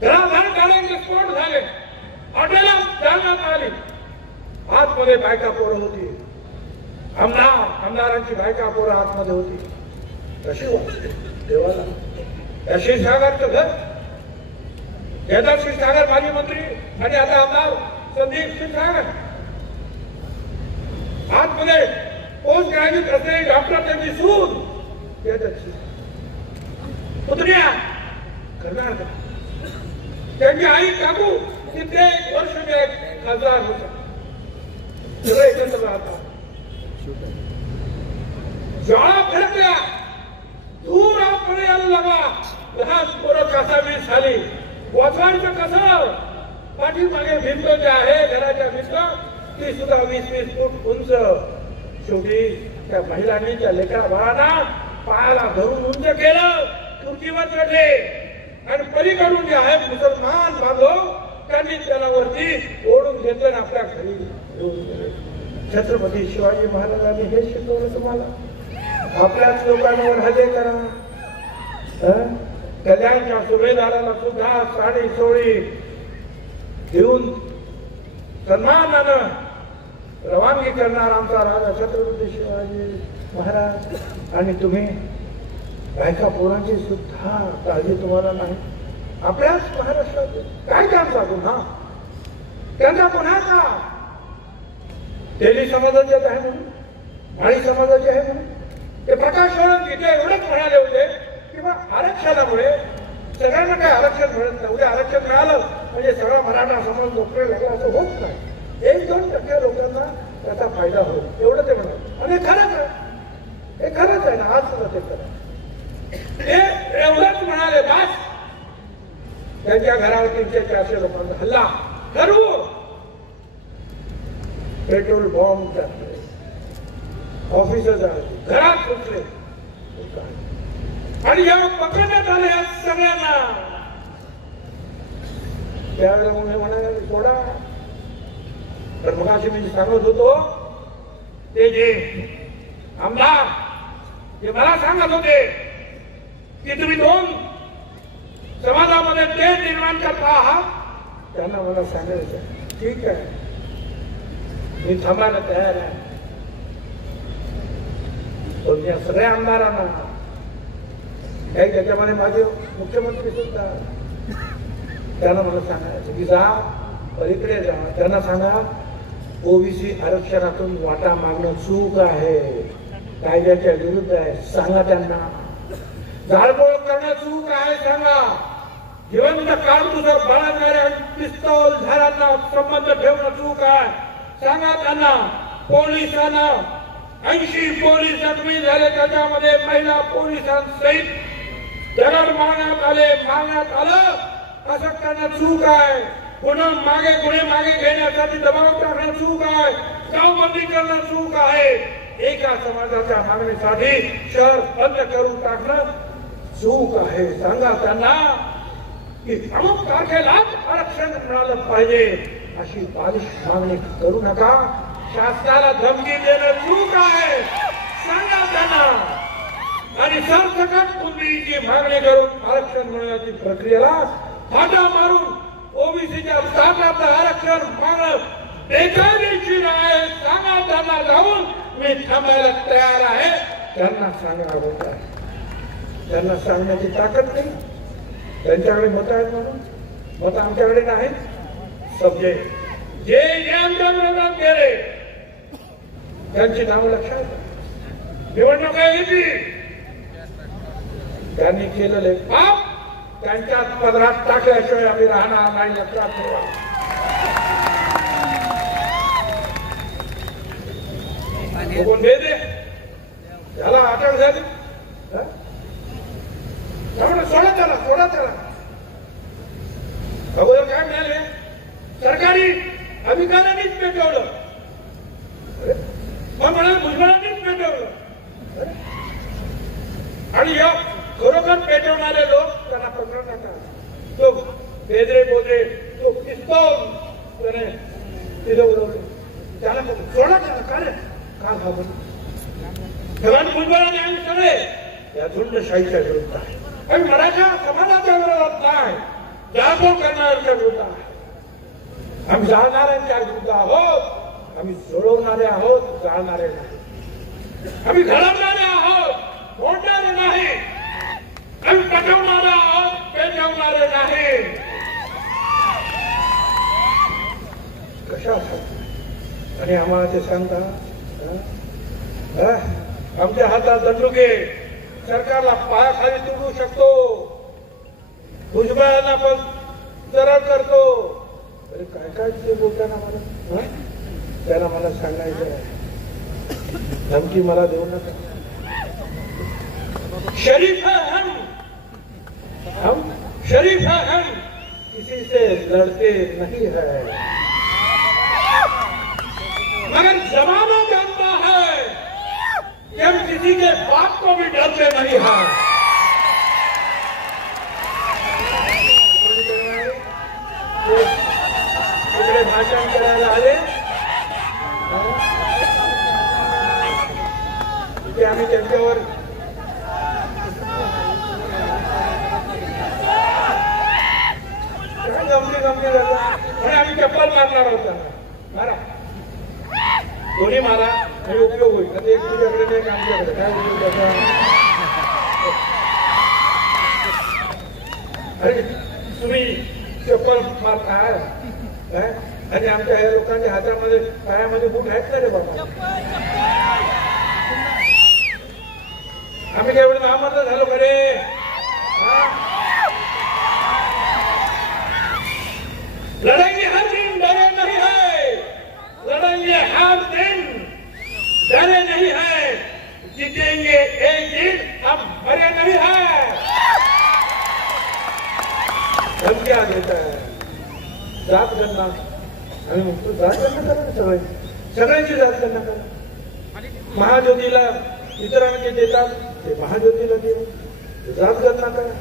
घराघर गाड्यांचे स्फोट झाले, हॉटेला जाळण्यात आली, आतमध्ये बायका पोरं होती, आमदारांची बायका पोरं आतमध्ये होती. कशी वाटते देवाला? या क्षीरसागरचं घर, केदार क्षीरसागर माजी मंत्री आणि आता आमदार संदीप क्षीरसागर, आतमध्ये पोस्ट ग्रॅज्युएट असलेले डॉक्टर त्यांची सून पुतण्या करणार का? त्यांची आई काकू तिथे 1 वर्ष खासदार होता, सगळं एकत्र राहतात. ज्वाळा फिरकल्या, दूर आतमध्ये यायला लागला, लहान पोरं कासावीस झाली, वाचवायचं कसं? पाठीमागे भिंत जे आहे घराच्या भिंत ती सुद्धा 20-20 फूट उंच. शेवटी त्या महिलांनी त्या लेकरा बाळांना पायाला धरून उंच केलं, खुर्चीवर चढले आणि पलीकडून जे आहेत मुसलमान बांधव त्यांनी त्याला वरती ओढून घेतलं आणि आपल्या घरी घेऊन गेले. छत्रपती शिवाजी महाराजांनी हे शिकवलं तुम्हाला. आपल्याच लोकांवर हल्ले करा. कल्याणच्या सुभेदाराला सुद्धा साडी सोळी देऊन सन्मानानं रवानगी करणार आमचा राजा छत्रपती शिवाजी महाराज. आणि तुम्ही बायका पोरांची सुद्धा काळजी तुम्हाला नाही. आपल्याच महाराष्ट्रात काय काम सांगू ना त्यांना कोणाचा तेली समाजाचे आहे म्हणून, माळी समाजाचे आहे म्हणून ते प्रकाश तिथे एवढंच म्हणाले होते किंवा आरक्षणामुळे सगळ्यांना काही आरक्षण मिळत नाही. उद्या आरक्षण मिळालं म्हणजे सगळा मराठा समाज नोकरी लागला असं होत नाही. 1-2% लोकांना त्याचा फायदा होईल एवढं ते म्हणाले. आणि हे खरंच आहे, हे खरंच आहे ना. आज सुद्धा ते खरं ते एवढंच म्हणाले. बस त्यांच्या घरावर 300-400 लोकांचा हल्ला करू, पेट्रोल बॉम्ब टाकले, ऑफिसर घरात घुसले आणि जेव्हा पकडण्यात आले सगळ्यांना त्यावेळेला म्हणाले सोडा. तर मग अशी मी सांगत होतो ते जे आमदार जे मला सांगत होते की तुम्ही 2 समाजामध्ये तेढ निर्माण करता आहात, त्यांना मला सांगायचं ठीक आहे, मी थांबायला तयार आहे. पण या सगळ्या आमदारांना काही त्याच्यामध्ये माझे मुख्यमंत्री सुद्धा त्यांना मला सांगायचं की जा पलीकडे जा. त्यांना सांगा ओबीसी आरक्षणातून वाटा मागणं चूक आहे, कायद्याच्या विरुद्ध आहे. सांगा त्यांना जाळपोळ करणं चूक आहे. सांगा जिवंत काळतुसं बाळगणाऱ्या पिस्तौल झाडांना संबंध ठेवणं चूक आहे. सांगा त्यांना पोलिसांना 80 पोलीस जखमी झाले, त्याच्यामध्ये महिला पोलिसांसहित दगड मारण्यात आलं. असं करणं चूक आहे. गुन्हे मागे घेण्यासाठी दबाव टाकणं चूक आहे. गावबंदी करणं चूक आहे. एका समाजाच्या मागणीसाठी शहर बंद करून टाकणं चूक आहे. सांगा त्यांना की अमुक तारखेलाच आरक्षण मिळालं पाहिजे अशी बालिश मागणी करू नका. शासनाला धमकी देणं चूक आहे. सांगा त्यांना. आणि सरसकट तुम्ही जी मागणी करून आरक्षण मिळवण्याची प्रक्रियेला फाटा मारून ओबीसीच्या स्थानाचं आरक्षण मागणं बेकायदेशीर आहे. सांगा त्यांना जाऊन मी थांबायला तयार आहे. त्यांना सांगा होत आहे. त्यांना सांगण्याची ताकद नाही. त्यांच्याकडे मत आहेत म्हणून मत आमच्याकडे नाहीत. समजे जे आमच्या विरोधात गेले त्यांची नावं लक्षात निवडणुका येतील. त्यांनी केलेले पाप त्यांच्याच पदरात टाकल्याशिवाय आम्ही राहणार नाही. लक्षात ठेवा. कोण दे त्याला अटक झाली सोडा त्याला. अगोदर काय मिळाले सरकारी अधिकाऱ्यांनीच पेटवलं. मग म्हणाले भुजबळांनीच पेटवलं. आणि या खरोखर पेटवणारे लोक त्यांना पकडू नका. तो बेदरे बोदरे तो पिस्तौल त्याने तिथे उडवले. त्याला सोडा त्याला. काय का घाबरलं. भुजबळाने आम्ही सगळे या झुंडशाहीच्या विरुद्ध आहे. आम्ही मराठा समाजाच्या विरोधात नाही. जाळपोळ करणाऱ्यांच्या विरुद्ध आहे. आम्ही जाळणाऱ्यांच्या विरुद्ध आहोत. आम्ही सोडवणारे आहोत, जाळणारे नाही. आम्ही घडवणारे आहोत, फोडणारे नाही. आम्ही पटवणारे आहोत, पेटवणारे नाही. कशासाठी आणि आम्हाला ते सांगता आमच्या हातात दंडुके सरकारला पायाखाली तुडू शकतो. भुजबळांना पण सरळ करतो. अरे काय ते बोलताना मला त्याला मला सांगायचं आहे. धमकी मला देऊ नका. शरीफ है हम शरीफ है हम किसी से लड़ते नहीं है. मगर जमाना जानता है कि हम किसी के बाप को भी डरते नहीं हैं. इकडे भाषण करायला आले, तिथे आम्ही त्यांच्यावर गमती झालं आणि आम्ही चप्पल मारणार होता. मारा, दोन्ही मारा आणि उपयोग होईल. आता एक तुझ्याकडे नाही, आमच्याकडे काय उपयोग त्याचा? अरे तुम्ही चप्पल मारताय आणि आमच्या ह्या लोकांच्या हातामध्ये पायामध्ये बूट आहेत का रे बाबा? आम्ही एवढं नामर्द झालो का रे? लड़ाई हर दिन डरे नहीं है, लड़ाई हर दिन डरे नहीं है, जीतेंगे एक दिन, अब मरे नहीं है. हम क्या देता है? जात गणना. आम्ही म्हणतो जात गणना करा, सगळ्यांची जात गणना करा. महाज्योतीला इतरांचे देतात, ते महाज्योतीला देऊ, जात गणना करा.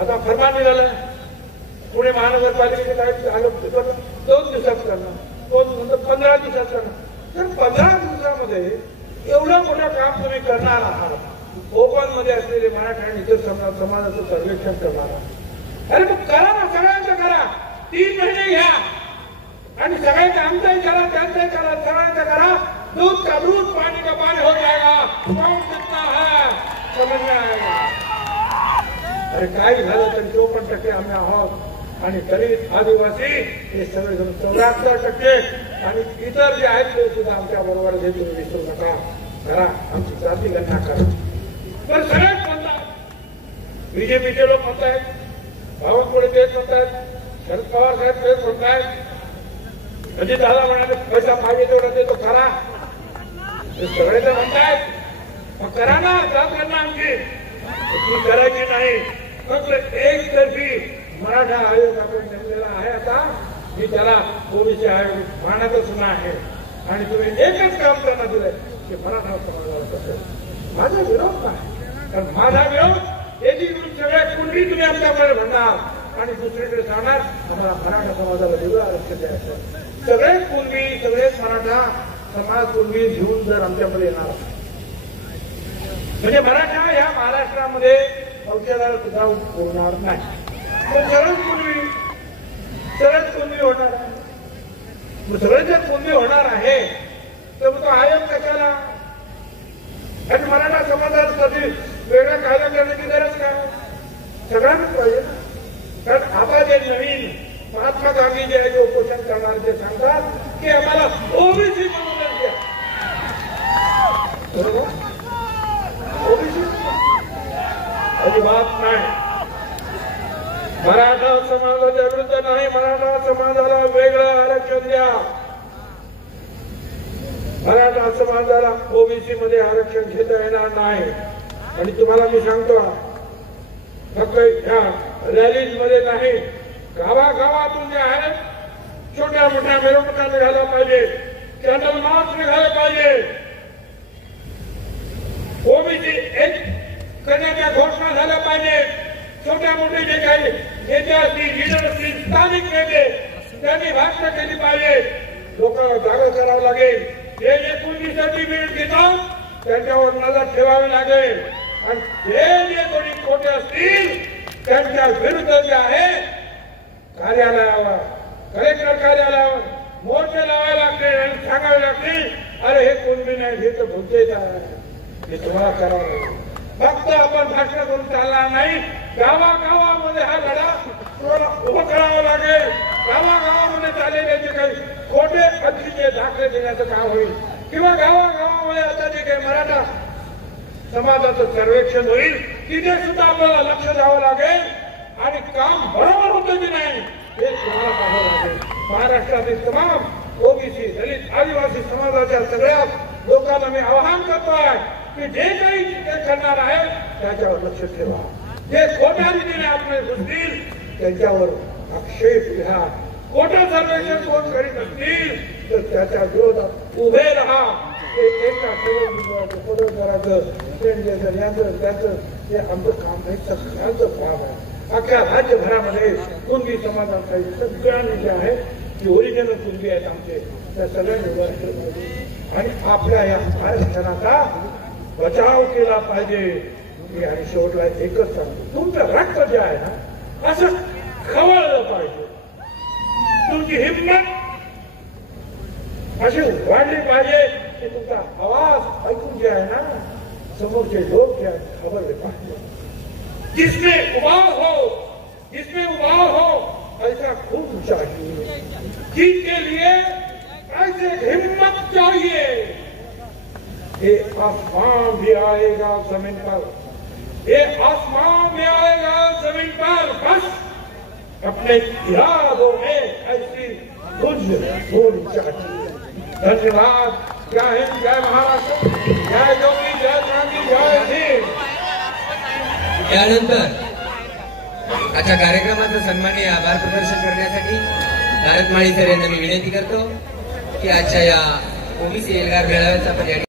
आता फरमान निघालं, पुणे महानगरपालिकेचे काय आलं 2 दिवसात करणार, 15 दिवसात करणार. तर 15 दिवसामध्ये एवढं मोठं काम तुम्ही करणार आहात. कोकण मध्ये असलेले मराठा आणि इतर समाजाचं सर्वेक्षण करणार आहात. अरे मग करा ना, सगळ्यांचं करा. 3 महिने घ्या आणि सगळ्यांचं आमचंही करा, त्यांचंही करा, सगळ्यांचं करा. दूध का दूध, पाणी का पाणी हो जाएगा. कौन कितना है समझ में आएगा. अरे काही झालं तरी 54% आम्ही आहोत आणि दलित, आदिवासी हे सगळे 74% आणि इतर जे आहेत ते सुद्धा आमच्या बरोबर हे तुम्ही विसरू नका. करा, आमची जाती गणना करा. पण सगळ्यात म्हणतात, बीजेपीचे लोक म्हणतायत, बावनकुळे तेच म्हणतात, शरद पवार साहेब तेच म्हणतायत, अजित दादा म्हणाले पैसा पाहिजे तेवढा देतो, करा. ते सगळे तर म्हणतायत, मग करा ना जात गणना आमची. ती करायची नाही, फक्त एकतर्फी मराठा आयोग आपण नेमलेला आहे. आता मी त्याला ओबीसी आयोग मानतच नाही आणि तुम्ही एकच काम त्यांना दिलंय की मराठा समाजाला कसं. माझा विरोध नाही, कारण माझा विरोध एकीकडून सगळ्या कुंडी तुम्ही आमच्याकडे म्हणणार आणि दुसरीकडे सांगणार आम्हाला मराठा समाजाला वेगळं आरक्षण द्यायचं. सगळेच कुणबी, सगळेच मराठा समाज कुणबी घेऊन जर आमच्याकडे येणार म्हणजे मराठा या महाराष्ट्रामध्ये औषधाला सुद्धा उरणार नाही. सरळ कुणबी होणार आहे. सगळे जर कुणबी होणार आहे तर मग तो आयोग कशाला? आणि मराठा समाजात कधी वेगळा कायदा करण्याची गरज काय? सगळ्यांनाच पाहिजे ना. कारण आता जे नवीन महात्मा गांधी जे आहे उपोषण करणार ते सांगतात की आम्हाला ओबीसी म्हणून द्या. बरोबर, ओबीसी अजिबात नाही. मराठा समाजाच्या विरुद्ध नाही, मराठा समाजाला वेगळं आरक्षण द्या. मराठा समाजाला ओबीसी मध्ये आरक्षण घेता येणार नाही. आणि तुम्हाला मी सांगतो, फक्त ह्या रॅलीज मध्ये नाही, गावागावातून जे आहे छोट्या मोठ्या मिरवणुका निघायला पाहिजे, कॅन्डल मार्च निघाले पाहिजे, ओबीसी एक करण्याच्या घोषणा झाल्या पाहिजे. छोट्या मोठे जे काही नेते असतील, लीडर असतील, स्थानिक नेते त्यांनी भाषण केली पाहिजे. लोकांना जागा करावं लागेल. जे जे कुणी सर्टिफिकेट घेतात त्यांच्यावर नजर ठेवावी लागेल आणि जे कोणी खोटे असतील त्यांच्या विरुद्ध जे आहे कार्यालयावर, कलेक्टर कार्यालयावर मोर्चे लावावे लागतील आणि सांगावे लागतील, अरे हे कुणबी नाही, हे तर भुलतेच आहे, हे तुम्हाला करावं लागेल. फक्त आपण भाषण करून चालणार नाही. गावागावामध्ये हा लढा उभं करावा लागेल. गावागावामध्ये चाललेले जे काही खोटे पत्रिके दाखले देण्याचं काम होईल किंवा गावागावामध्ये आता जे काही मराठा समाजाचं सर्वेक्षण होईल तिथे सुद्धा आपल्याला लक्ष द्यावं लागेल आणि काम बरोबर होतं की नाही हे तुम्हाला पाहावं लागेल. महाराष्ट्रातील तमाम ओबीसी, दलित, आदिवासी समाजाच्या सगळ्या लोकांना मी आवाहन करतोय की जे काही करणार आहे त्याच्यावर लक्ष ठेवा. जे खोट्या रीतीने आपले घुसतील त्यांच्यावर आक्षेप घ्या. खोटं सर्वेक्षण कोण करीत असतील तर त्याच्या विरोधात उभे राहा. ते एका पदवीधराचं त्याचं हे आमचं काम नाही, सगळ्यांचं काम आहे. अख्ख्या राज्यभरामध्ये कुणबी समाजात काही सगळ्यांनी जे आहे की ओरिजिनल कुणबी आहेत आमचे त्या सगळ्यांनी उभं राहिलं पाहिजे आणि आपल्या या महाराष्ट्राचा बचाव केला पाहिजे. आणि शेवटला एकच सांगतो, तुमचं रक्त जे आहे ना असं खवळलं पाहिजे, तुमची हिंमत अशी वाढली पाहिजे की तुमचा आवाज ऐकून जे आहे ना समोरचे लोक जे आहेत खवळले पाहिजे. जिसमें उबाव हो ऐसा खून चाहिए, जीत के लिए ऐसे हिम्मत चाहिए. ये आसमान भी आएगा जमीन पर, ये आसमान भी आएगा जमीन पर, बस अपने इरादों में ऐसी धुंध होनी चाहिए. धन्यवाद. जय हिंद, जय महाराष्ट्र, जय जोगी, जय गांधी, जय भीम. त्यानंतर आजच्या कार्यक्रमाचं सन्माननीय आभार प्रदर्शन करण्यासाठी भारत माळी सर यांना मी विनंती करतो की आजच्या या ओबीसी एल्गार मेळाव्याचा पर्याय